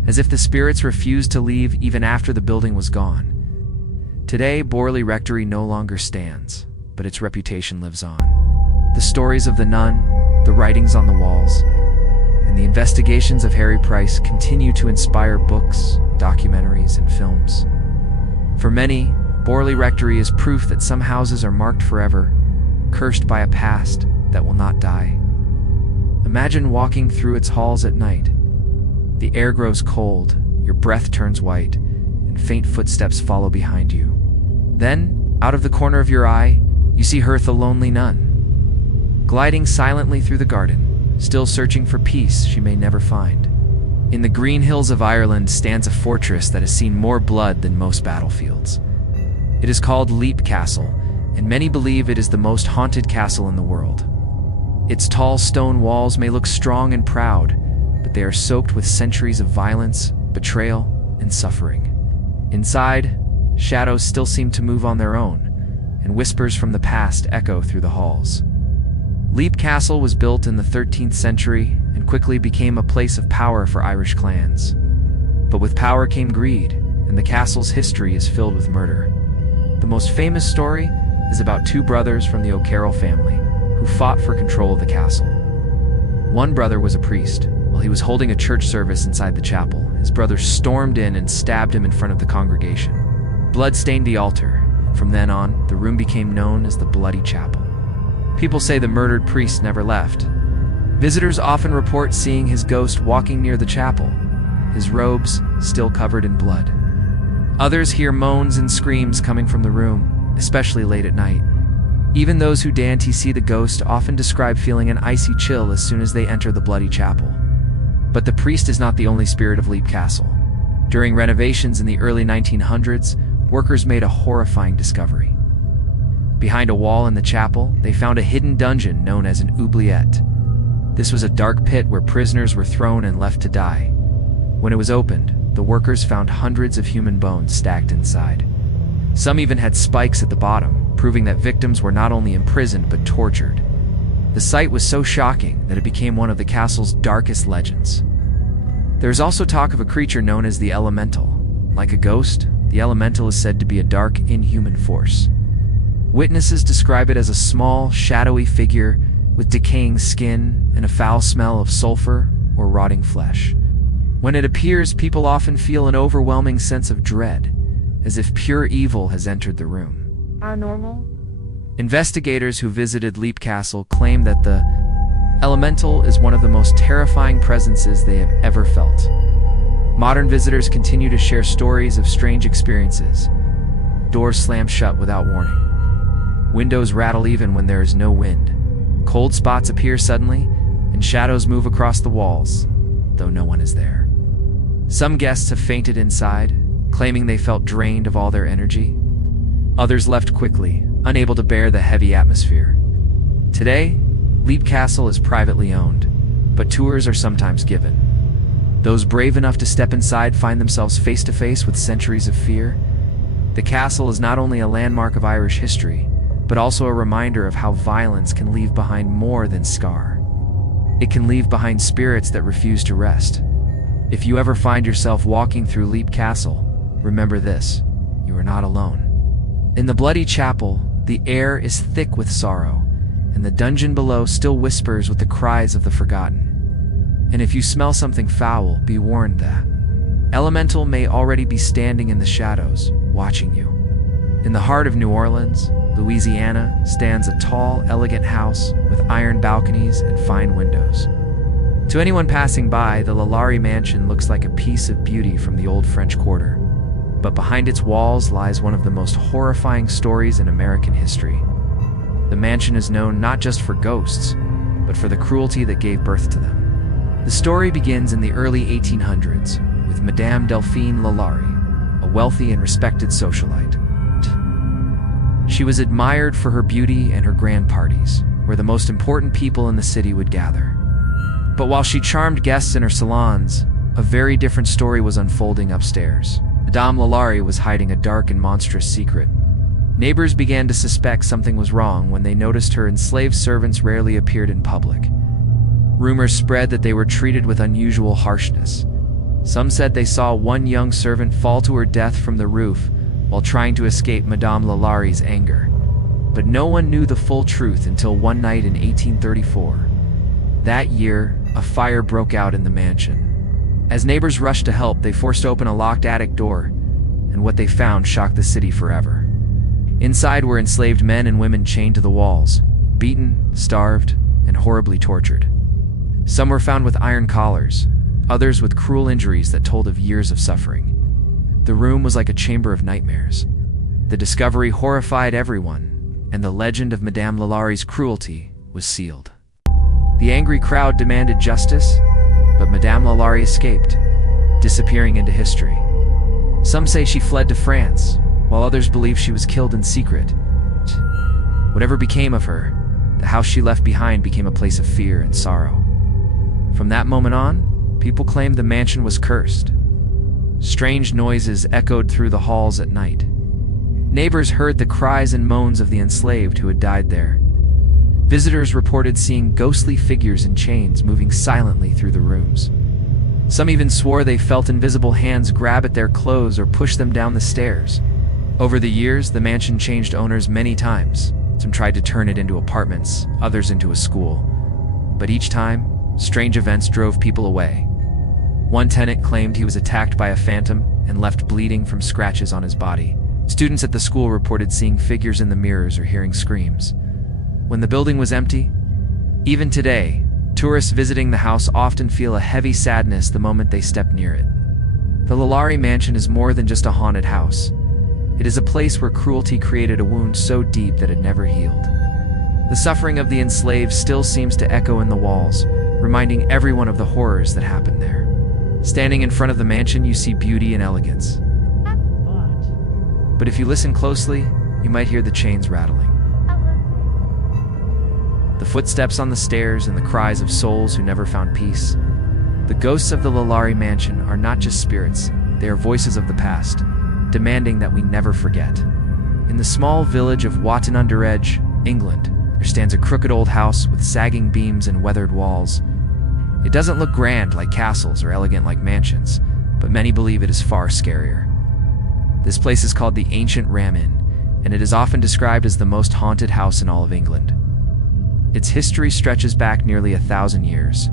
as if the spirits refused to leave even after the building was gone. Today, Borley Rectory no longer stands, but its reputation lives on. The stories of the nun, the writings on the walls, and the investigations of Harry Price continue to inspire books, documentaries, and films. For many, Borley Rectory is proof that some houses are marked forever, cursed by a past that will not die. Imagine walking through its halls at night. The air grows cold, your breath turns white, and faint footsteps follow behind you. Then, out of the corner of your eye, you see her, the lonely nun, gliding silently through the garden, still searching for peace she may never find. In the green hills of Ireland stands a fortress that has seen more blood than most battlefields. It is called Leap Castle, and many believe it is the most haunted castle in the world. Its tall stone walls may look strong and proud, but they are soaked with centuries of violence, betrayal, and suffering. Inside, shadows still seem to move on their own, and whispers from the past echo through the halls. Leap Castle was built in the 13th century and quickly became a place of power for Irish clans. But with power came greed, and the castle's history is filled with murder. The most famous story is about two brothers from the O'Carroll family who fought for control of the castle. One brother was a priest. While he was holding a church service inside the chapel, his brother stormed in and stabbed him in front of the congregation. Blood stained the altar, and from then on, the room became known as the Bloody Chapel. People say the murdered priest never left. Visitors often report seeing his ghost walking near the chapel, his robes still covered in blood. Others hear moans and screams coming from the room, especially late at night. Even those who daren't see the ghost often describe feeling an icy chill as soon as they enter the bloody chapel. But the priest is not the only spirit of Leap Castle. During renovations in the early 1900s, workers made a horrifying discovery. Behind a wall in the chapel, they found a hidden dungeon known as an oubliette. This was a dark pit where prisoners were thrown and left to die. When it was opened, the workers found hundreds of human bones stacked inside. Some even had spikes at the bottom, proving that victims were not only imprisoned but tortured. The sight was so shocking that it became one of the castle's darkest legends. There is also talk of a creature known as the Elemental. Like a ghost, the Elemental is said to be a dark, inhuman force. Witnesses describe it as a small, shadowy figure with decaying skin and a foul smell of sulfur or rotting flesh. When it appears, people often feel an overwhelming sense of dread, as if pure evil has entered the room. Paranormal? Investigators who visited Leap Castle claim that the Elemental is one of the most terrifying presences they have ever felt. Modern visitors continue to share stories of strange experiences. Doors slam shut without warning. Windows rattle even when there is no wind. Cold spots appear suddenly, and shadows move across the walls, though no one is there. Some guests have fainted inside, claiming they felt drained of all their energy. Others left quickly, unable to bear the heavy atmosphere. Today, Leap Castle is privately owned, but tours are sometimes given. Those brave enough to step inside find themselves face to face with centuries of fear. The castle is not only a landmark of Irish history, but also a reminder of how violence can leave behind more than scar. It can leave behind spirits that refuse to rest. If you ever find yourself walking through Leap Castle, remember this: you are not alone. In the bloody chapel, the air is thick with sorrow, and the dungeon below still whispers with the cries of the forgotten. And if you smell something foul, be warned that Elemental may already be standing in the shadows, watching you. In the heart of New Orleans, Louisiana, stands a tall, elegant house with iron balconies and fine windows. To anyone passing by, the Lalaurie Mansion looks like a piece of beauty from the old French Quarter. But behind its walls lies one of the most horrifying stories in American history. The mansion is known not just for ghosts, but for the cruelty that gave birth to them. The story begins in the early 1800s with Madame Delphine Lalaurie, a wealthy and respected socialite. She was admired for her beauty and her grand parties, where the most important people in the city would gather. But while she charmed guests in her salons, a very different story was unfolding upstairs. Madame Lalaurie was hiding a dark and monstrous secret. Neighbors began to suspect something was wrong when they noticed her enslaved servants rarely appeared in public. Rumors spread that they were treated with unusual harshness. Some said they saw one young servant fall to her death from the roof while trying to escape Madame Lalaurie's anger. But no one knew the full truth until one night in 1834. That year, a fire broke out in the mansion. As neighbors rushed to help, they forced open a locked attic door, and what they found shocked the city forever. Inside were enslaved men and women chained to the walls, beaten, starved, and horribly tortured. Some were found with iron collars, others with cruel injuries that told of years of suffering. The room was like a chamber of nightmares. The discovery horrified everyone, and the legend of Madame Lalaurie's cruelty was sealed. The angry crowd demanded justice, but Madame Lalaurie escaped, disappearing into history. Some say she fled to France, while others believe she was killed in secret. Whatever became of her, the house she left behind became a place of fear and sorrow. From that moment on, people claimed the mansion was cursed. Strange noises echoed through the halls at night. Neighbors heard the cries and moans of the enslaved who had died there. Visitors reported seeing ghostly figures in chains moving silently through the rooms. Some even swore they felt invisible hands grab at their clothes or push them down the stairs. Over the years, the mansion changed owners many times. Some tried to turn it into apartments, others into a school. But each time, strange events drove people away. One tenant claimed he was attacked by a phantom and left bleeding from scratches on his body. Students at the school reported seeing figures in the mirrors or hearing screams. When the building was empty, even today, tourists visiting the house often feel a heavy sadness the moment they step near it. The Lalaurie Mansion is more than just a haunted house. It is a place where cruelty created a wound so deep that it never healed. The suffering of the enslaved still seems to echo in the walls, reminding everyone of the horrors that happened there. Standing in front of the mansion, you see beauty and elegance. But if you listen closely, you might hear the chains rattling. The footsteps on the stairs and the cries of souls who never found peace. The ghosts of the Lalaurie mansion are not just spirits, they are voices of the past, demanding that we never forget. In the small village of Watton-under-Edge, England, there stands a crooked old house with sagging beams and weathered walls. It doesn't look grand like castles or elegant like mansions, but many believe it is far scarier. This place is called the Ancient Ram Inn, and it is often described as the most haunted house in all of England. Its history stretches back nearly 1,000 years,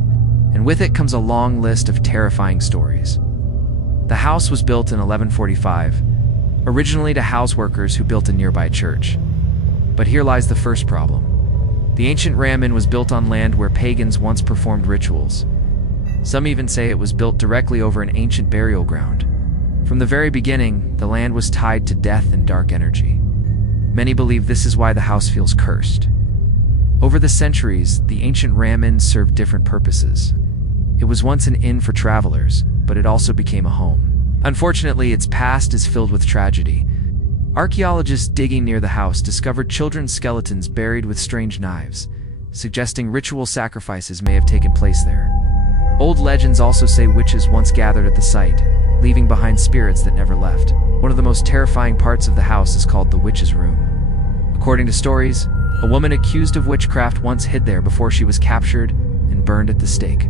and with it comes a long list of terrifying stories. The house was built in 1145, originally to house workers who built a nearby church. But here lies the first problem. The Ancient Ram Inn was built on land where pagans once performed rituals. Some even say it was built directly over an ancient burial ground. From the very beginning, the land was tied to death and dark energy. Many believe this is why the house feels cursed. Over the centuries, the Ancient Ram Inn served different purposes. It was once an inn for travelers, but it also became a home. Unfortunately, its past is filled with tragedy. Archaeologists digging near the house discovered children's skeletons buried with strange knives, suggesting ritual sacrifices may have taken place there. Old legends also say witches once gathered at the site, leaving behind spirits that never left. One of the most terrifying parts of the house is called the Witch's Room. According to stories, a woman accused of witchcraft once hid there before she was captured and burned at the stake.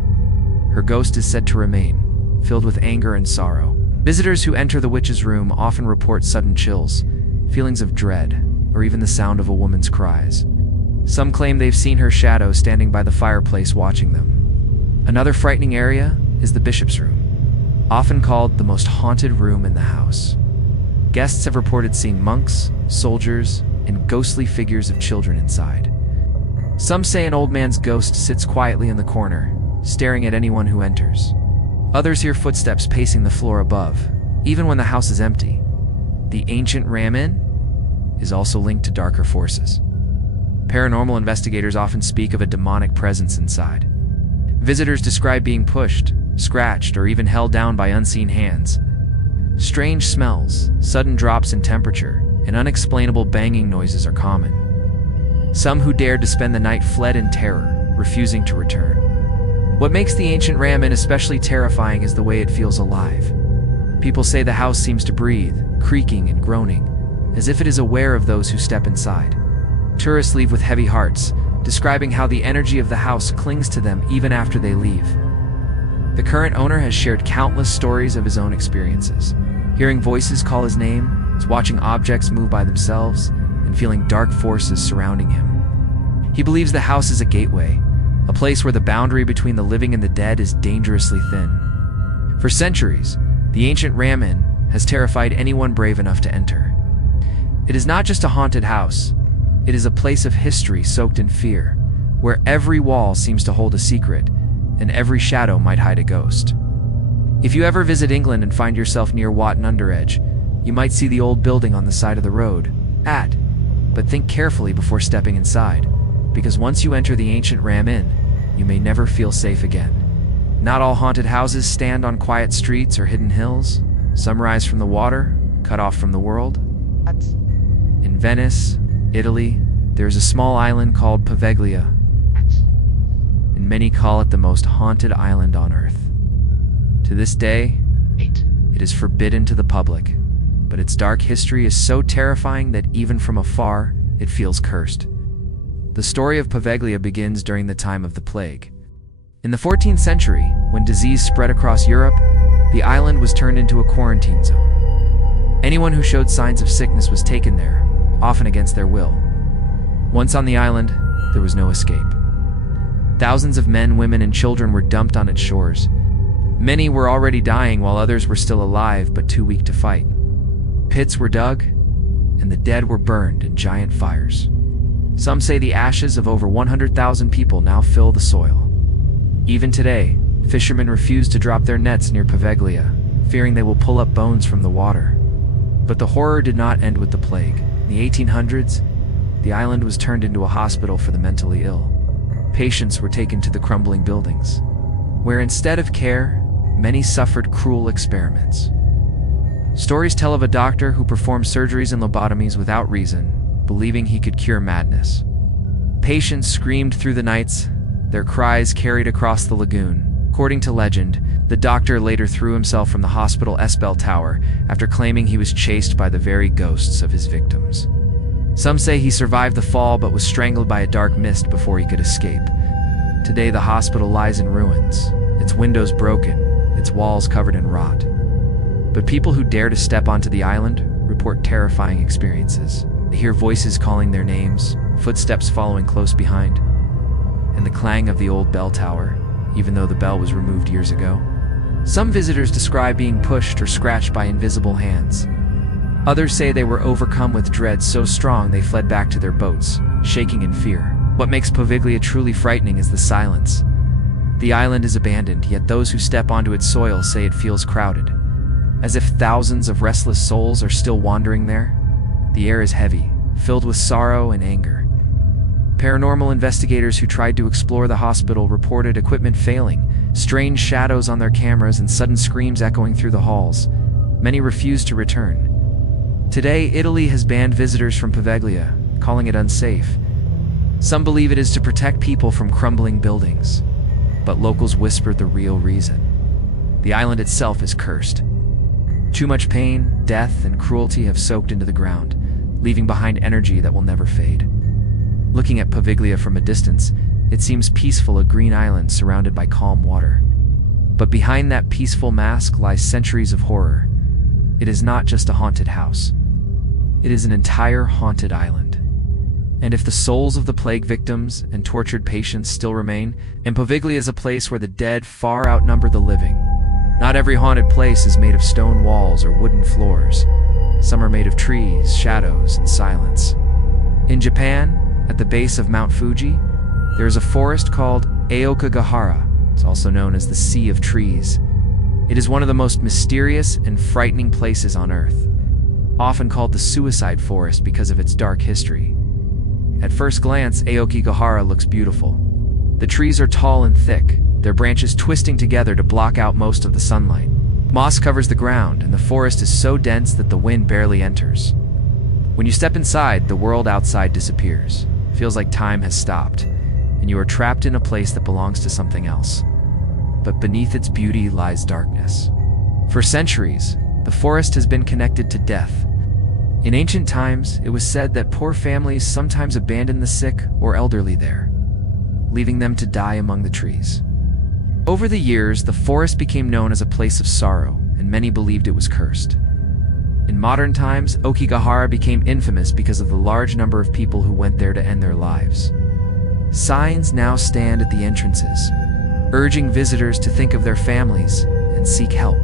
Her ghost is said to remain, filled with anger and sorrow. Visitors who enter the witch's room often report sudden chills, feelings of dread, or even the sound of a woman's cries. Some claim they've seen her shadow standing by the fireplace watching them. Another frightening area is the bishop's room, often called the most haunted room in the house. Guests have reported seeing monks, soldiers, and ghostly figures of children inside. Some say an old man's ghost sits quietly in the corner, staring at anyone who enters. Others hear footsteps pacing the floor above, even when the house is empty. The Ancient Ram Inn is also linked to darker forces. Paranormal investigators often speak of a demonic presence inside. Visitors describe being pushed, scratched, or even held down by unseen hands. Strange smells, sudden drops in temperature, and unexplainable banging noises are common. Some who dared to spend the night fled in terror, refusing to return. What makes the Ancient Ram Inn especially terrifying is the way it feels alive. People say the house seems to breathe, creaking and groaning, as if it is aware of those who step inside. Tourists leave with heavy hearts, describing how the energy of the house clings to them even after they leave. The current owner has shared countless stories of his own experiences, hearing voices call his name, watching objects move by themselves, and feeling dark forces surrounding him. He believes the house is a gateway, a place where the boundary between the living and the dead is dangerously thin. For centuries, the Ancient Ram Inn has terrified anyone brave enough to enter. It is not just a haunted house, it is a place of history soaked in fear, where every wall seems to hold a secret, and every shadow might hide a ghost. If you ever visit England and find yourself near Watton-under-Edge, you might see the old building on the side of the road. But think carefully before stepping inside, because once you enter the Ancient Ram Inn, you may never feel safe again. Not all haunted houses stand on quiet streets or hidden hills. Some rise from the water, cut off from the world. In Venice, Italy, there is a small island called Poveglia, and many call it the most haunted island on Earth. To this day, it is forbidden to the public, but its dark history is so terrifying that even from afar, it feels cursed. The story of Poveglia begins during the time of the plague. In the 14th century, when disease spread across Europe, the island was turned into a quarantine zone. Anyone who showed signs of sickness was taken there, often against their will. Once on the island, there was no escape. Thousands of men, women, and children were dumped on its shores. Many were already dying while others were still alive but too weak to fight. Pits were dug, and the dead were burned in giant fires. Some say the ashes of over 100,000 people now fill the soil. Even today, fishermen refuse to drop their nets near Poveglia, fearing they will pull up bones from the water. But the horror did not end with the plague. In the 1800s, the island was turned into a hospital for the mentally ill. Patients were taken to the crumbling buildings, where instead of care, many suffered cruel experiments. Stories tell of a doctor who performed surgeries and lobotomies without reason, believing he could cure madness. Patients screamed through the nights, their cries carried across the lagoon. According to legend, the doctor later threw himself from the hospital bell tower after claiming he was chased by the very ghosts of his victims. Some say he survived the fall but was strangled by a dark mist before he could escape. Today the hospital lies in ruins, its windows broken, its walls covered in rot. But people who dare to step onto the island report terrifying experiences. They hear voices calling their names, footsteps following close behind, and the clang of the old bell tower, even though the bell was removed years ago. Some visitors describe being pushed or scratched by invisible hands. Others say they were overcome with dread so strong they fled back to their boats, shaking in fear. What makes Poveglia truly frightening is the silence. The island is abandoned, yet those who step onto its soil say it feels crowded, as if thousands of restless souls are still wandering there. The air is heavy, filled with sorrow and anger. Paranormal investigators who tried to explore the hospital reported equipment failing, strange shadows on their cameras, and sudden screams echoing through the halls. Many refused to return. Today, Italy has banned visitors from Poveglia, calling it unsafe. Some believe it is to protect people from crumbling buildings, but locals whisper the real reason. The island itself is cursed. Too much pain, death, and cruelty have soaked into the ground, leaving behind energy that will never fade. Looking at Poveglia from a distance, it seems peaceful, a green island surrounded by calm water. But behind that peaceful mask lies centuries of horror. It is not just a haunted house. It is an entire haunted island. And if the souls of the plague victims and tortured patients still remain, and Poveglia is a place where the dead far outnumber the living. Not every haunted place is made of stone walls or wooden floors. Some are made of trees, shadows, and silence. In Japan, at the base of Mount Fuji, there is a forest called Aokigahara. It's also known as the Sea of Trees. It is one of the most mysterious and frightening places on Earth, often called the suicide forest because of its dark history. At first glance, Aokigahara looks beautiful. The trees are tall and thick, their branches twisting together to block out most of the sunlight. Moss covers the ground, and the forest is so dense that the wind barely enters. When you step inside, the world outside disappears. It feels like time has stopped, and you are trapped in a place that belongs to something else. But beneath its beauty lies darkness. For centuries, the forest has been connected to death. In ancient times, it was said that poor families sometimes abandoned the sick or elderly there, leaving them to die among the trees. Over the years, the forest became known as a place of sorrow, and many believed it was cursed. In modern times, Aokigahara became infamous because of the large number of people who went there to end their lives. Signs now stand at the entrances, urging visitors to think of their families and seek help.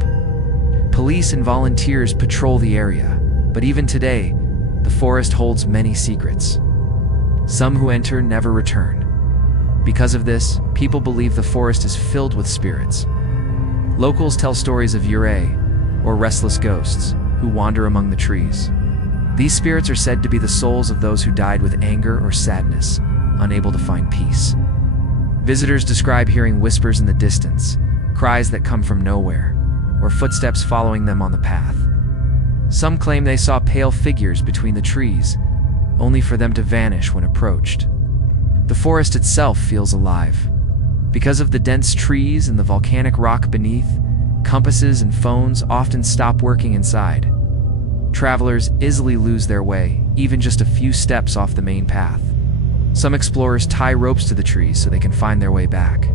Police and volunteers patrol the area, but even today, the forest holds many secrets. Some who enter never return. Because of this, people believe the forest is filled with spirits. Locals tell stories of yurei, or restless ghosts, who wander among the trees. These spirits are said to be the souls of those who died with anger or sadness, unable to find peace. Visitors describe hearing whispers in the distance, cries that come from nowhere, or footsteps following them on the path. Some claim they saw pale figures between the trees, only for them to vanish when approached. The forest itself feels alive. Because of the dense trees and the volcanic rock beneath, compasses and phones often stop working inside. Travelers easily lose their way, even just a few steps off the main path. Some explorers tie ropes to the trees so they can find their way back.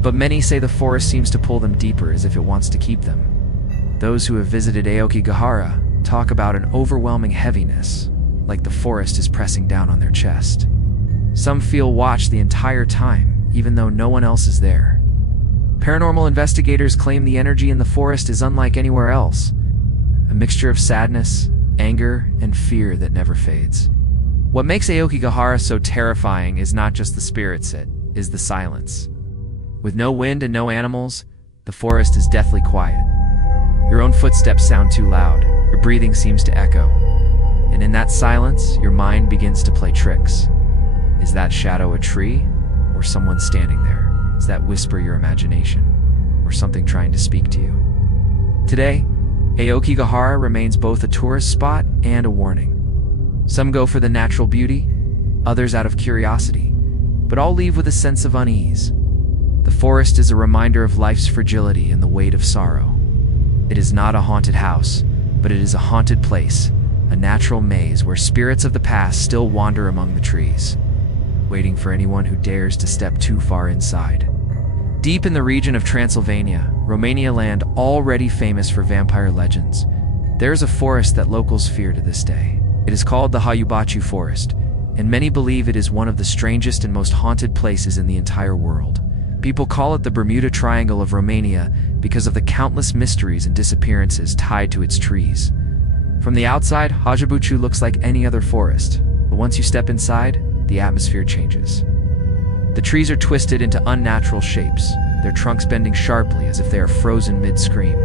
But many say the forest seems to pull them deeper as if it wants to keep them. Those who have visited Aokigahara talk about an overwhelming heaviness, like the forest is pressing down on their chest. Some feel watched the entire time, even though no one else is there. Paranormal investigators claim the energy in the forest is unlike anywhere else, a mixture of sadness, anger, and fear that never fades. What makes Aokigahara so terrifying is not just the spirits, it is the silence. With no wind and no animals, the forest is deathly quiet. Your own footsteps sound too loud, your breathing seems to echo, And in that silence, your mind begins to play tricks. Is that shadow a tree, or someone standing there? Is that whisper your imagination, or something trying to speak to you? Today, Aokigahara remains both a tourist spot and a warning. Some go for the natural beauty, others out of curiosity, but all leave with a sense of unease. The forest is a reminder of life's fragility and the weight of sorrow. It is not a haunted house, but it is a haunted place, a natural maze where spirits of the past still wander among the trees, waiting for anyone who dares to step too far inside. Deep in the region of Transylvania, Romania land already famous for vampire legends, there is a forest that locals fear to this day. It is called the Hajubachu Forest, and many believe it is one of the strangest and most haunted places in the entire world. People call it the Bermuda Triangle of Romania because of the countless mysteries and disappearances tied to its trees. From the outside, Hajubachu looks like any other forest, but once you step inside, the atmosphere changes. The trees are twisted into unnatural shapes, their trunks bending sharply as if they are frozen mid-scream.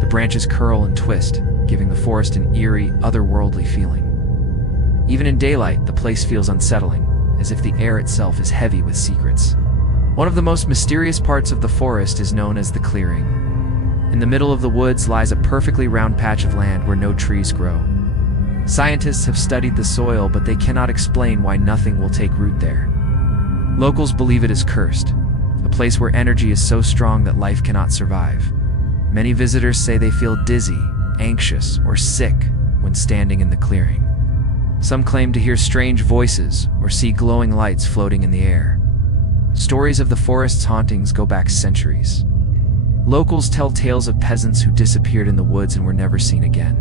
The branches curl and twist, giving the forest an eerie, otherworldly feeling. Even in daylight, the place feels unsettling, as if the air itself is heavy with secrets. One of the most mysterious parts of the forest is known as the clearing. In the middle of the woods lies a perfectly round patch of land where no trees grow. Scientists have studied the soil, but they cannot explain why nothing will take root there. Locals believe it is cursed, a place where energy is so strong that life cannot survive. Many visitors say they feel dizzy, anxious, or sick when standing in the clearing. Some claim to hear strange voices or see glowing lights floating in the air. Stories of the forest's hauntings go back centuries. Locals tell tales of peasants who disappeared in the woods and were never seen again.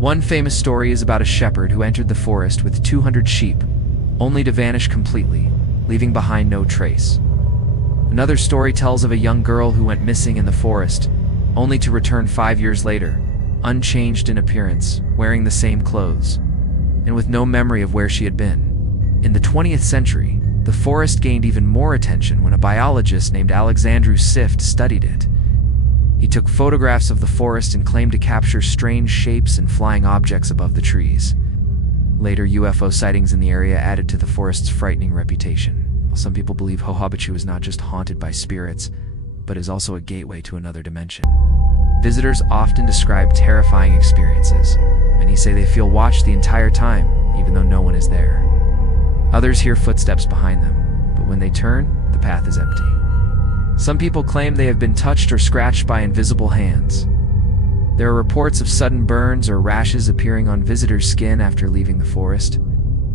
One famous story is about a shepherd who entered the forest with 200 sheep, only to vanish completely, leaving behind no trace. Another story tells of a young girl who went missing in the forest, only to return 5 years later, unchanged in appearance, wearing the same clothes, and with no memory of where she had been. In the 20th century, the forest gained even more attention when a biologist named Alexandru Sift studied it. He took photographs of the forest and claimed to capture strange shapes and flying objects above the trees. Later, UFO sightings in the area added to the forest's frightening reputation. Some people believe Hajubachu is not just haunted by spirits, but is also a gateway to another dimension. Visitors often describe terrifying experiences. Many say they feel watched the entire time, even though no one is there. Others hear footsteps behind them, but when they turn, the path is empty. Some people claim they have been touched or scratched by invisible hands. There are reports of sudden burns or rashes appearing on visitors' skin after leaving the forest.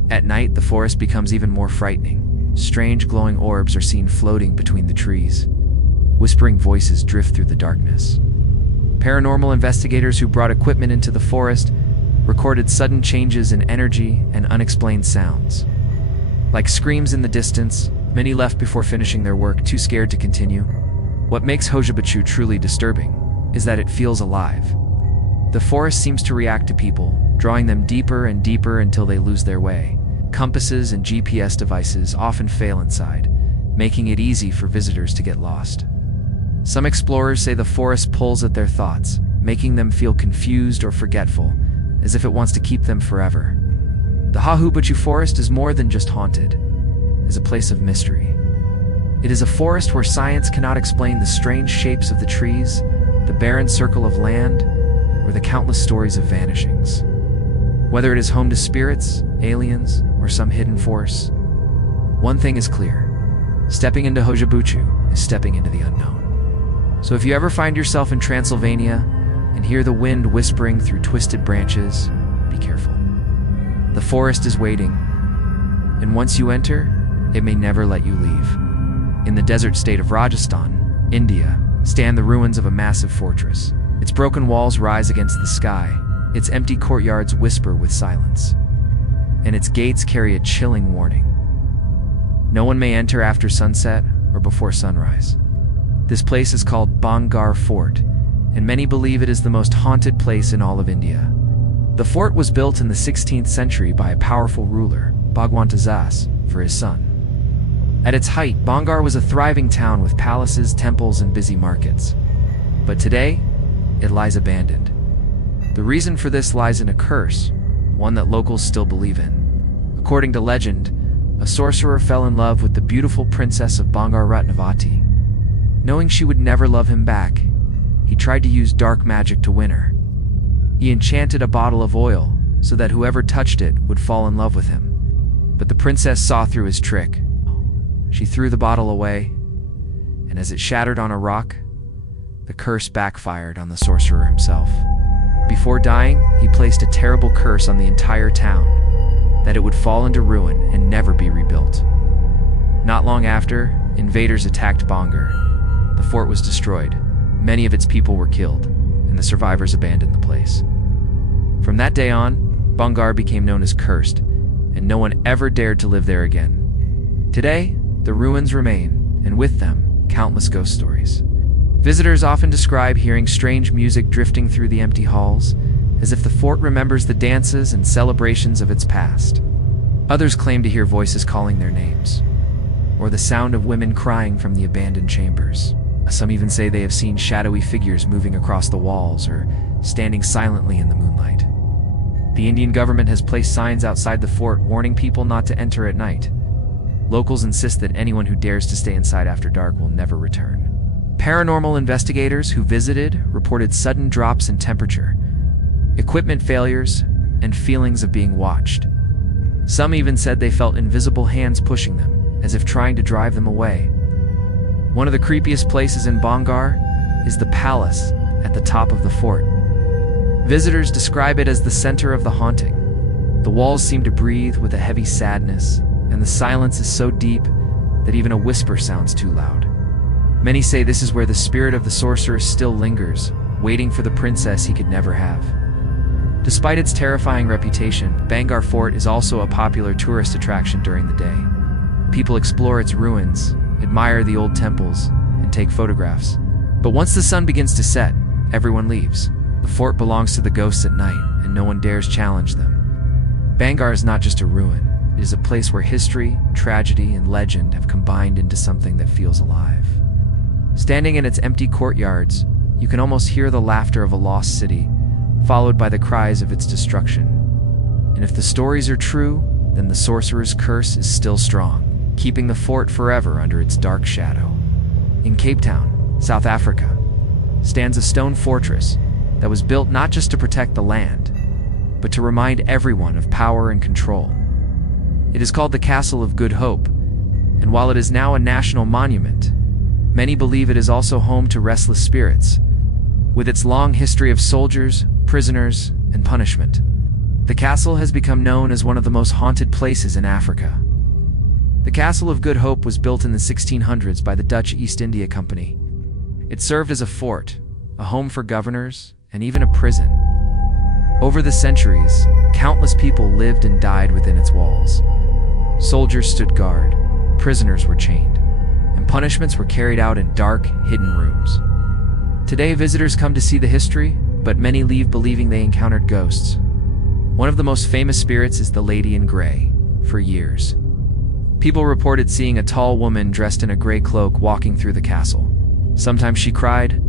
At night, the forest becomes even more frightening. Strange glowing orbs are seen floating between the trees. Whispering voices drift through the darkness. Paranormal investigators who brought equipment into the forest recorded sudden changes in energy and unexplained sounds. Like screams in the distance, many left before finishing their work, too scared to continue. What makes Hajubachu truly disturbing is that it feels alive. The forest seems to react to people, drawing them deeper and deeper until they lose their way. Compasses and GPS devices often fail inside, making it easy for visitors to get lost. Some explorers say the forest pulls at their thoughts, making them feel confused or forgetful, as if it wants to keep them forever. The Hajubachu Forest is more than just haunted. It is a place of mystery. It is a forest where science cannot explain the strange shapes of the trees, the barren circle of land, or the countless stories of vanishings. Whether it is home to spirits, aliens, or some hidden force, one thing is clear: stepping into Hajubachu is stepping into the unknown. So if you ever find yourself in Transylvania and hear the wind whispering through twisted branches, be careful. The forest is waiting, and once you enter, it may never let you leave. In the desert state of Rajasthan, India, stand the ruins of a massive fortress. Its broken walls rise against the sky, its empty courtyards whisper with silence, and its gates carry a chilling warning. No one may enter after sunset or before sunrise. This place is called Bhangarh Fort, and many believe it is the most haunted place in all of India. The fort was built in the 16th century by a powerful ruler, Bhagwanta Das, for his son. At its height, Bhangarh was a thriving town with palaces, temples, and busy markets. But today, it lies abandoned. The reason for this lies in a curse, one that locals still believe in. According to legend, a sorcerer fell in love with the beautiful princess of Bhangarh. Knowing she would never love him back, he tried to use dark magic to win her. He enchanted a bottle of oil so that whoever touched it would fall in love with him. But the princess saw through his trick. She threw the bottle away, and as it shattered on a rock, the curse backfired on the sorcerer himself. Before dying, he placed a terrible curse on the entire town, that it would fall into ruin and never be rebuilt. Not long after, invaders attacked Bhangarh. The fort was destroyed, many of its people were killed, and the survivors abandoned the place. From that day on, Bhangarh became known as cursed, and no one ever dared to live there again. Today, the ruins remain, and with them, countless ghost stories. Visitors often describe hearing strange music drifting through the empty halls, as if the fort remembers the dances and celebrations of its past. Others claim to hear voices calling their names, or the sound of women crying from the abandoned chambers. Some even say they have seen shadowy figures moving across the walls or standing silently in the moonlight. The Indian government has placed signs outside the fort warning people not to enter at night. Locals insist that anyone who dares to stay inside after dark will never return. Paranormal investigators who visited reported sudden drops in temperature, equipment failures, and feelings of being watched. Some even said they felt invisible hands pushing them, as if trying to drive them away. One of the creepiest places in Bhangarh is the palace at the top of the fort. Visitors describe it as the center of the haunting. The walls seem to breathe with a heavy sadness, and the silence is so deep that even a whisper sounds too loud. Many say this is where the spirit of the sorcerer still lingers, waiting for the princess he could never have. Despite its terrifying reputation, Bhangarh Fort is also a popular tourist attraction during the day. People explore its ruins, admire the old temples, and take photographs. But once the sun begins to set, everyone leaves. The fort belongs to the ghosts at night, and no one dares challenge them. Bhangarh is not just a ruin. It is a place where history, tragedy, and legend have combined into something that feels alive. Standing in its empty courtyards, you can almost hear the laughter of a lost city, followed by the cries of its destruction. And if the stories are true, then the sorcerer's curse is still strong, keeping the fort forever under its dark shadow. In Cape Town, South Africa, stands a stone fortress that was built not just to protect the land, but to remind everyone of power and control. It is called the Castle of Good Hope, and while it is now a national monument, many believe it is also home to restless spirits. With its long history of soldiers, prisoners, and punishment, the castle has become known as one of the most haunted places in Africa. The Castle of Good Hope was built in the 1600s by the Dutch East India Company. It served as a fort, a home for governors, and even a prison. Over the centuries, countless people lived and died within its walls. Soldiers stood guard, prisoners were chained, and punishments were carried out in dark, hidden rooms. Today, visitors come to see the history, but many leave believing they encountered ghosts. One of the most famous spirits is the Lady in Grey. For years, people reported seeing a tall woman dressed in a gray cloak walking through the castle. Sometimes she cried,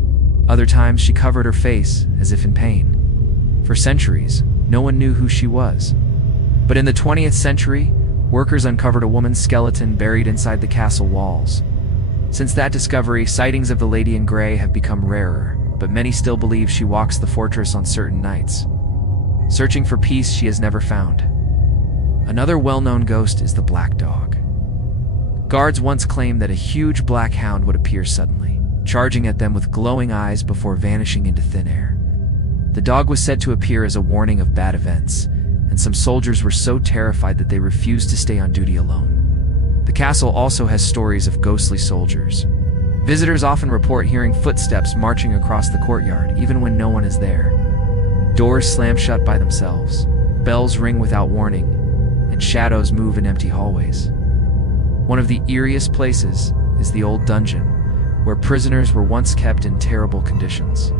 other times she covered her face as if in pain. For centuries, no one knew who she was. But in the 20th century, workers uncovered a woman's skeleton buried inside the castle walls. Since that discovery, sightings of the Lady in Grey have become rarer, but many still believe she walks the fortress on certain nights, searching for peace she has never found. Another well-known ghost is the Black Dog. Guards once claimed that a huge black hound would appear suddenly, charging at them with glowing eyes before vanishing into thin air. The dog was said to appear as a warning of bad events, and some soldiers were so terrified that they refused to stay on duty alone. The castle also has stories of ghostly soldiers. Visitors often report hearing footsteps marching across the courtyard, even when no one is there. Doors slam shut by themselves, bells ring without warning, and shadows move in empty hallways. One of the eeriest places is the old dungeon, where prisoners were once kept in terrible conditions.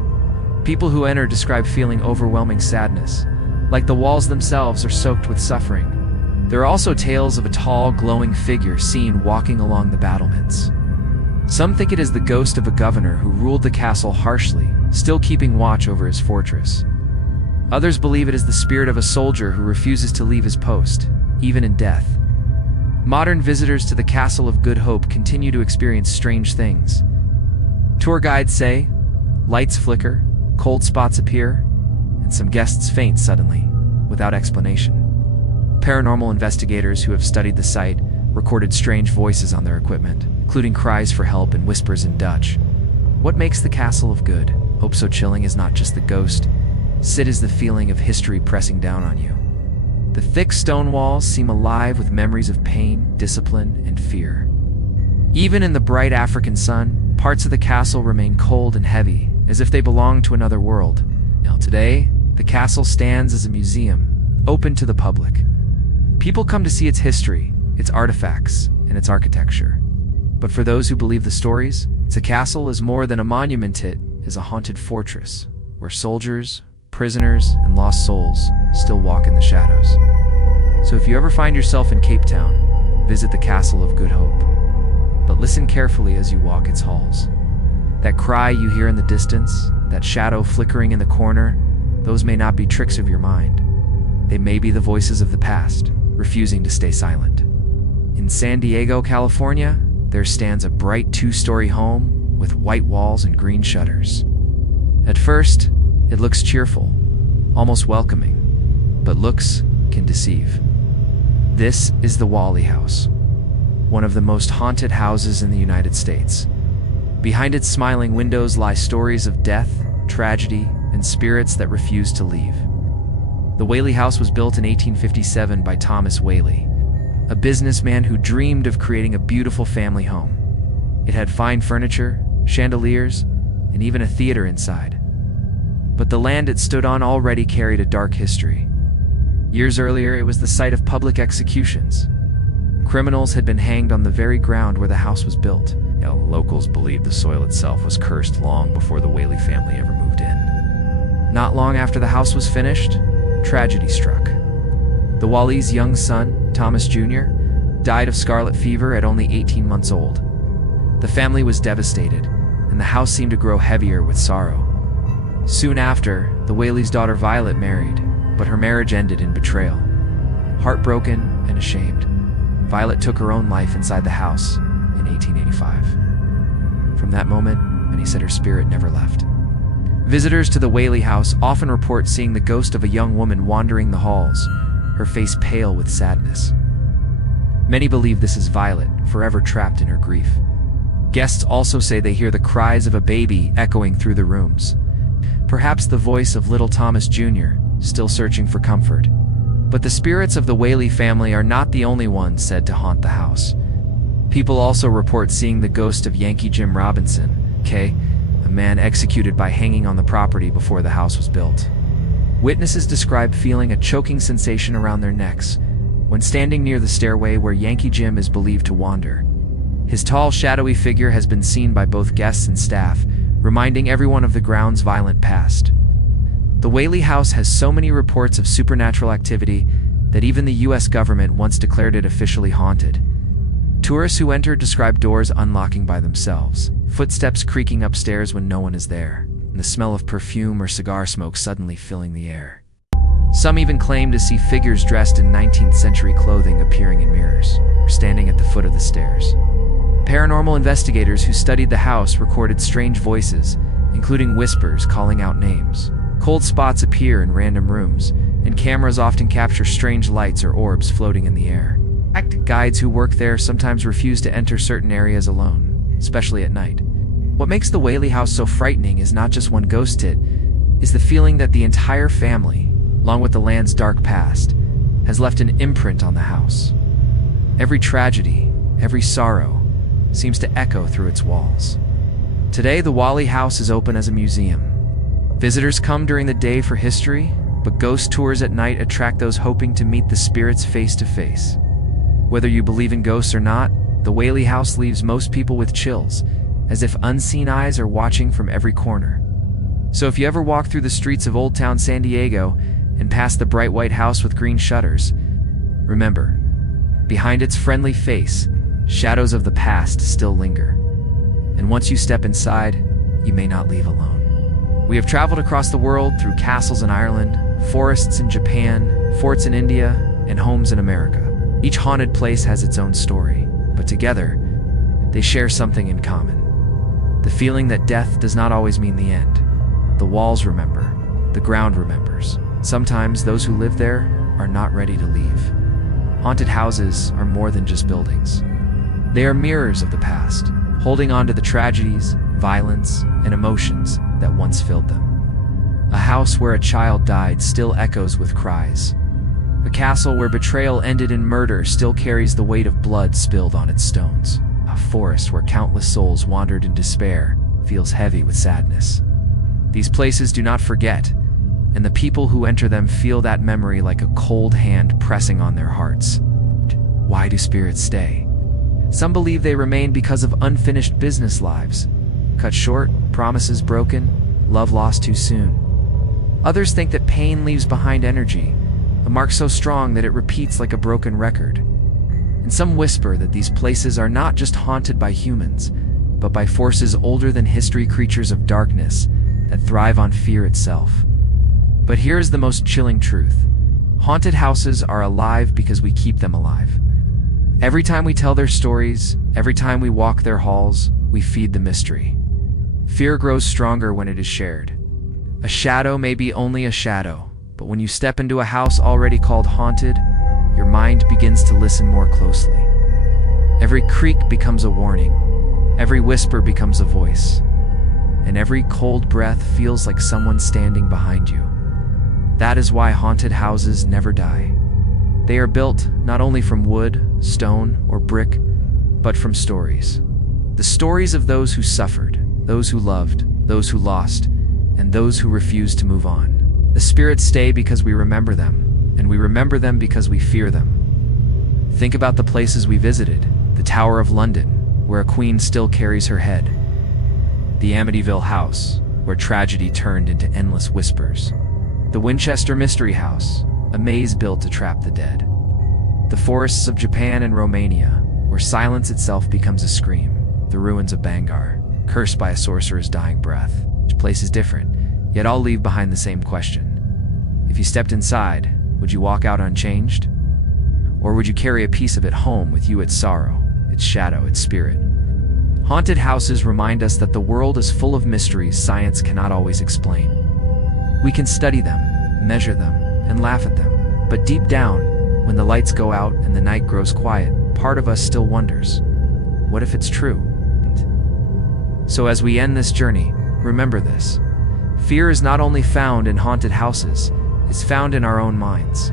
People who enter describe feeling overwhelming sadness, like the walls themselves are soaked with suffering. There are also tales of a tall, glowing figure seen walking along the battlements. Some think it is the ghost of a governor who ruled the castle harshly, still keeping watch over his fortress. Others believe it is the spirit of a soldier who refuses to leave his post, even in death. Modern visitors to the Castle of Good Hope continue to experience strange things. Tour guides say lights flicker, cold spots appear, and some guests faint suddenly, without explanation. Paranormal investigators who have studied the site recorded strange voices on their equipment, including cries for help and whispers in Dutch. What makes the Castle of Good Hope so chilling is not just the ghost. It is the feeling of history pressing down on you. The thick stone walls seem alive with memories of pain, discipline, and fear. Even in the bright African sun, parts of the castle remain cold and heavy, as if they belong to another world. Now today, the castle stands as a museum, open to the public. People come to see its history, its artifacts, and its architecture. But for those who believe the stories, the castle is more than a monument. It is a haunted fortress, where soldiers, prisoners, and lost souls still walk in the shadows. So if you ever find yourself in Cape Town, visit the Castle of Good Hope. But listen carefully as you walk its halls. That cry you hear in the distance, that shadow flickering in the corner, those may not be tricks of your mind. They may be the voices of the past, refusing to stay silent. In San Diego, California, there stands a bright two-story home with white walls and green shutters. At first, it looks cheerful, almost welcoming, but looks can deceive. This is the Wally House, one of the most haunted houses in the United States. Behind its smiling windows lie stories of death, tragedy, and spirits that refuse to leave. The Whaley House was built in 1857 by Thomas Whaley, a businessman who dreamed of creating a beautiful family home. It had fine furniture, chandeliers, and even a theater inside. But the land it stood on already carried a dark history. Years earlier, it was the site of public executions. Criminals had been hanged on the very ground where the house was built. Locals believed the soil itself was cursed long before the Whaley family ever moved in. Not long after the house was finished, tragedy struck. The Whaley's young son, Thomas Jr., died of scarlet fever at only 18 months old. The family was devastated, and the house seemed to grow heavier with sorrow. Soon after, the Whaley's daughter Violet married, but her marriage ended in betrayal. Heartbroken and ashamed, Violet took her own life inside the house in 1885. From that moment, many said her spirit never left. Visitors to the Whaley House often report seeing the ghost of a young woman wandering the halls, her face pale with sadness. Many believe this is Violet, forever trapped in her grief. Guests also say they hear the cries of a baby echoing through the rooms. Perhaps the voice of little Thomas Jr., still searching for comfort. But the spirits of the Whaley family are not the only ones said to haunt the house. People also report seeing the ghost of Yankee Jim Robinson, a man executed by hanging on the property before the house was built. Witnesses describe feeling a choking sensation around their necks when standing near the stairway where Yankee Jim is believed to wander. His tall, shadowy figure has been seen by both guests and staff, reminding everyone of the ground's violent past. The Whaley House has so many reports of supernatural activity that even the U.S. government once declared it officially haunted. Tourists who enter describe doors unlocking by themselves, footsteps creaking upstairs when no one is there, and the smell of perfume or cigar smoke suddenly filling the air. Some even claim to see figures dressed in 19th century clothing appearing in mirrors, or standing at the foot of the stairs. Paranormal investigators who studied the house recorded strange voices, including whispers calling out names. Cold spots appear in random rooms, and cameras often capture strange lights or orbs floating in the air. Guides who work there sometimes refuse to enter certain areas alone, especially at night. What makes the Whaley House so frightening is not just one ghost, it is the feeling that the entire family, along with the land's dark past, has left an imprint on the house. Every tragedy, every sorrow, seems to echo through its walls. Today, the Whaley House is open as a museum. Visitors come during the day for history, but ghost tours at night attract those hoping to meet the spirits face to face. Whether you believe in ghosts or not, the Whaley House leaves most people with chills, as if unseen eyes are watching from every corner. So if you ever walk through the streets of Old Town San Diego and pass the bright white house with green shutters, remember, behind its friendly face, shadows of the past still linger. And once you step inside, you may not leave alone. We have traveled across the world through castles in Ireland, forests in Japan, forts in India, and homes in America. Each haunted place has its own story, but together, they share something in common. The feeling that death does not always mean the end. The walls remember, the ground remembers. Sometimes those who live there are not ready to leave. Haunted houses are more than just buildings. They are mirrors of the past, holding on to the tragedies, violence, and emotions that once filled them. A house where a child died still echoes with cries. A castle where betrayal ended in murder still carries the weight of blood spilled on its stones. A forest where countless souls wandered in despair feels heavy with sadness. These places do not forget, and the people who enter them feel that memory like a cold hand pressing on their hearts. Why do spirits stay? Some believe they remain because of unfinished business lives, cut short, promises broken, love lost too soon. Others think that pain leaves behind energy, a mark so strong that it repeats like a broken record. And some whisper that these places are not just haunted by humans, but by forces older than history, creatures of darkness that thrive on fear itself. But here is the most chilling truth. Haunted houses are alive because we keep them alive. Every time we tell their stories, every time we walk their halls, we feed the mystery. Fear grows stronger when it is shared. A shadow may be only a shadow, but when you step into a house already called haunted, your mind begins to listen more closely. Every creak becomes a warning, every whisper becomes a voice, and every cold breath feels like someone standing behind you. That is why haunted houses never die. They are built not only from wood, stone, or brick, but from stories. The stories of those who suffered, those who loved, those who lost, and those who refused to move on. The spirits stay because we remember them, and we remember them because we fear them. Think about the places we visited: the Tower of London, where a queen still carries her head; the Amityville House, where tragedy turned into endless whispers; the Winchester Mystery House, a maze built to trap the dead; the forests of Japan and Romania, where silence itself becomes a scream; the ruins of Bhangarh, cursed by a sorcerer's dying breath. Each place is different, yet all leave behind the same question. If you stepped inside, would you walk out unchanged? Or would you carry a piece of it home with you, its sorrow, its shadow, its spirit? Haunted houses remind us that the world is full of mysteries science cannot always explain. We can study them, measure them, and laugh at them, but deep down, when the lights go out and the night grows quiet, part of us still wonders, what if it's true? So as we end this journey, remember this: fear is not only found in haunted houses, it's found in our own minds.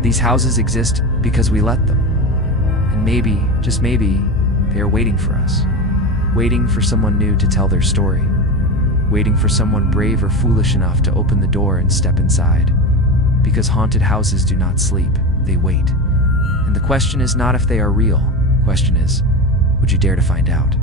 These houses exist because we let them. And maybe, just maybe, they are waiting for us. Waiting for someone new to tell their story. Waiting for someone brave or foolish enough to open the door and step inside. Because haunted houses do not sleep, they wait. And the question is not if they are real. The question is, would you dare to find out?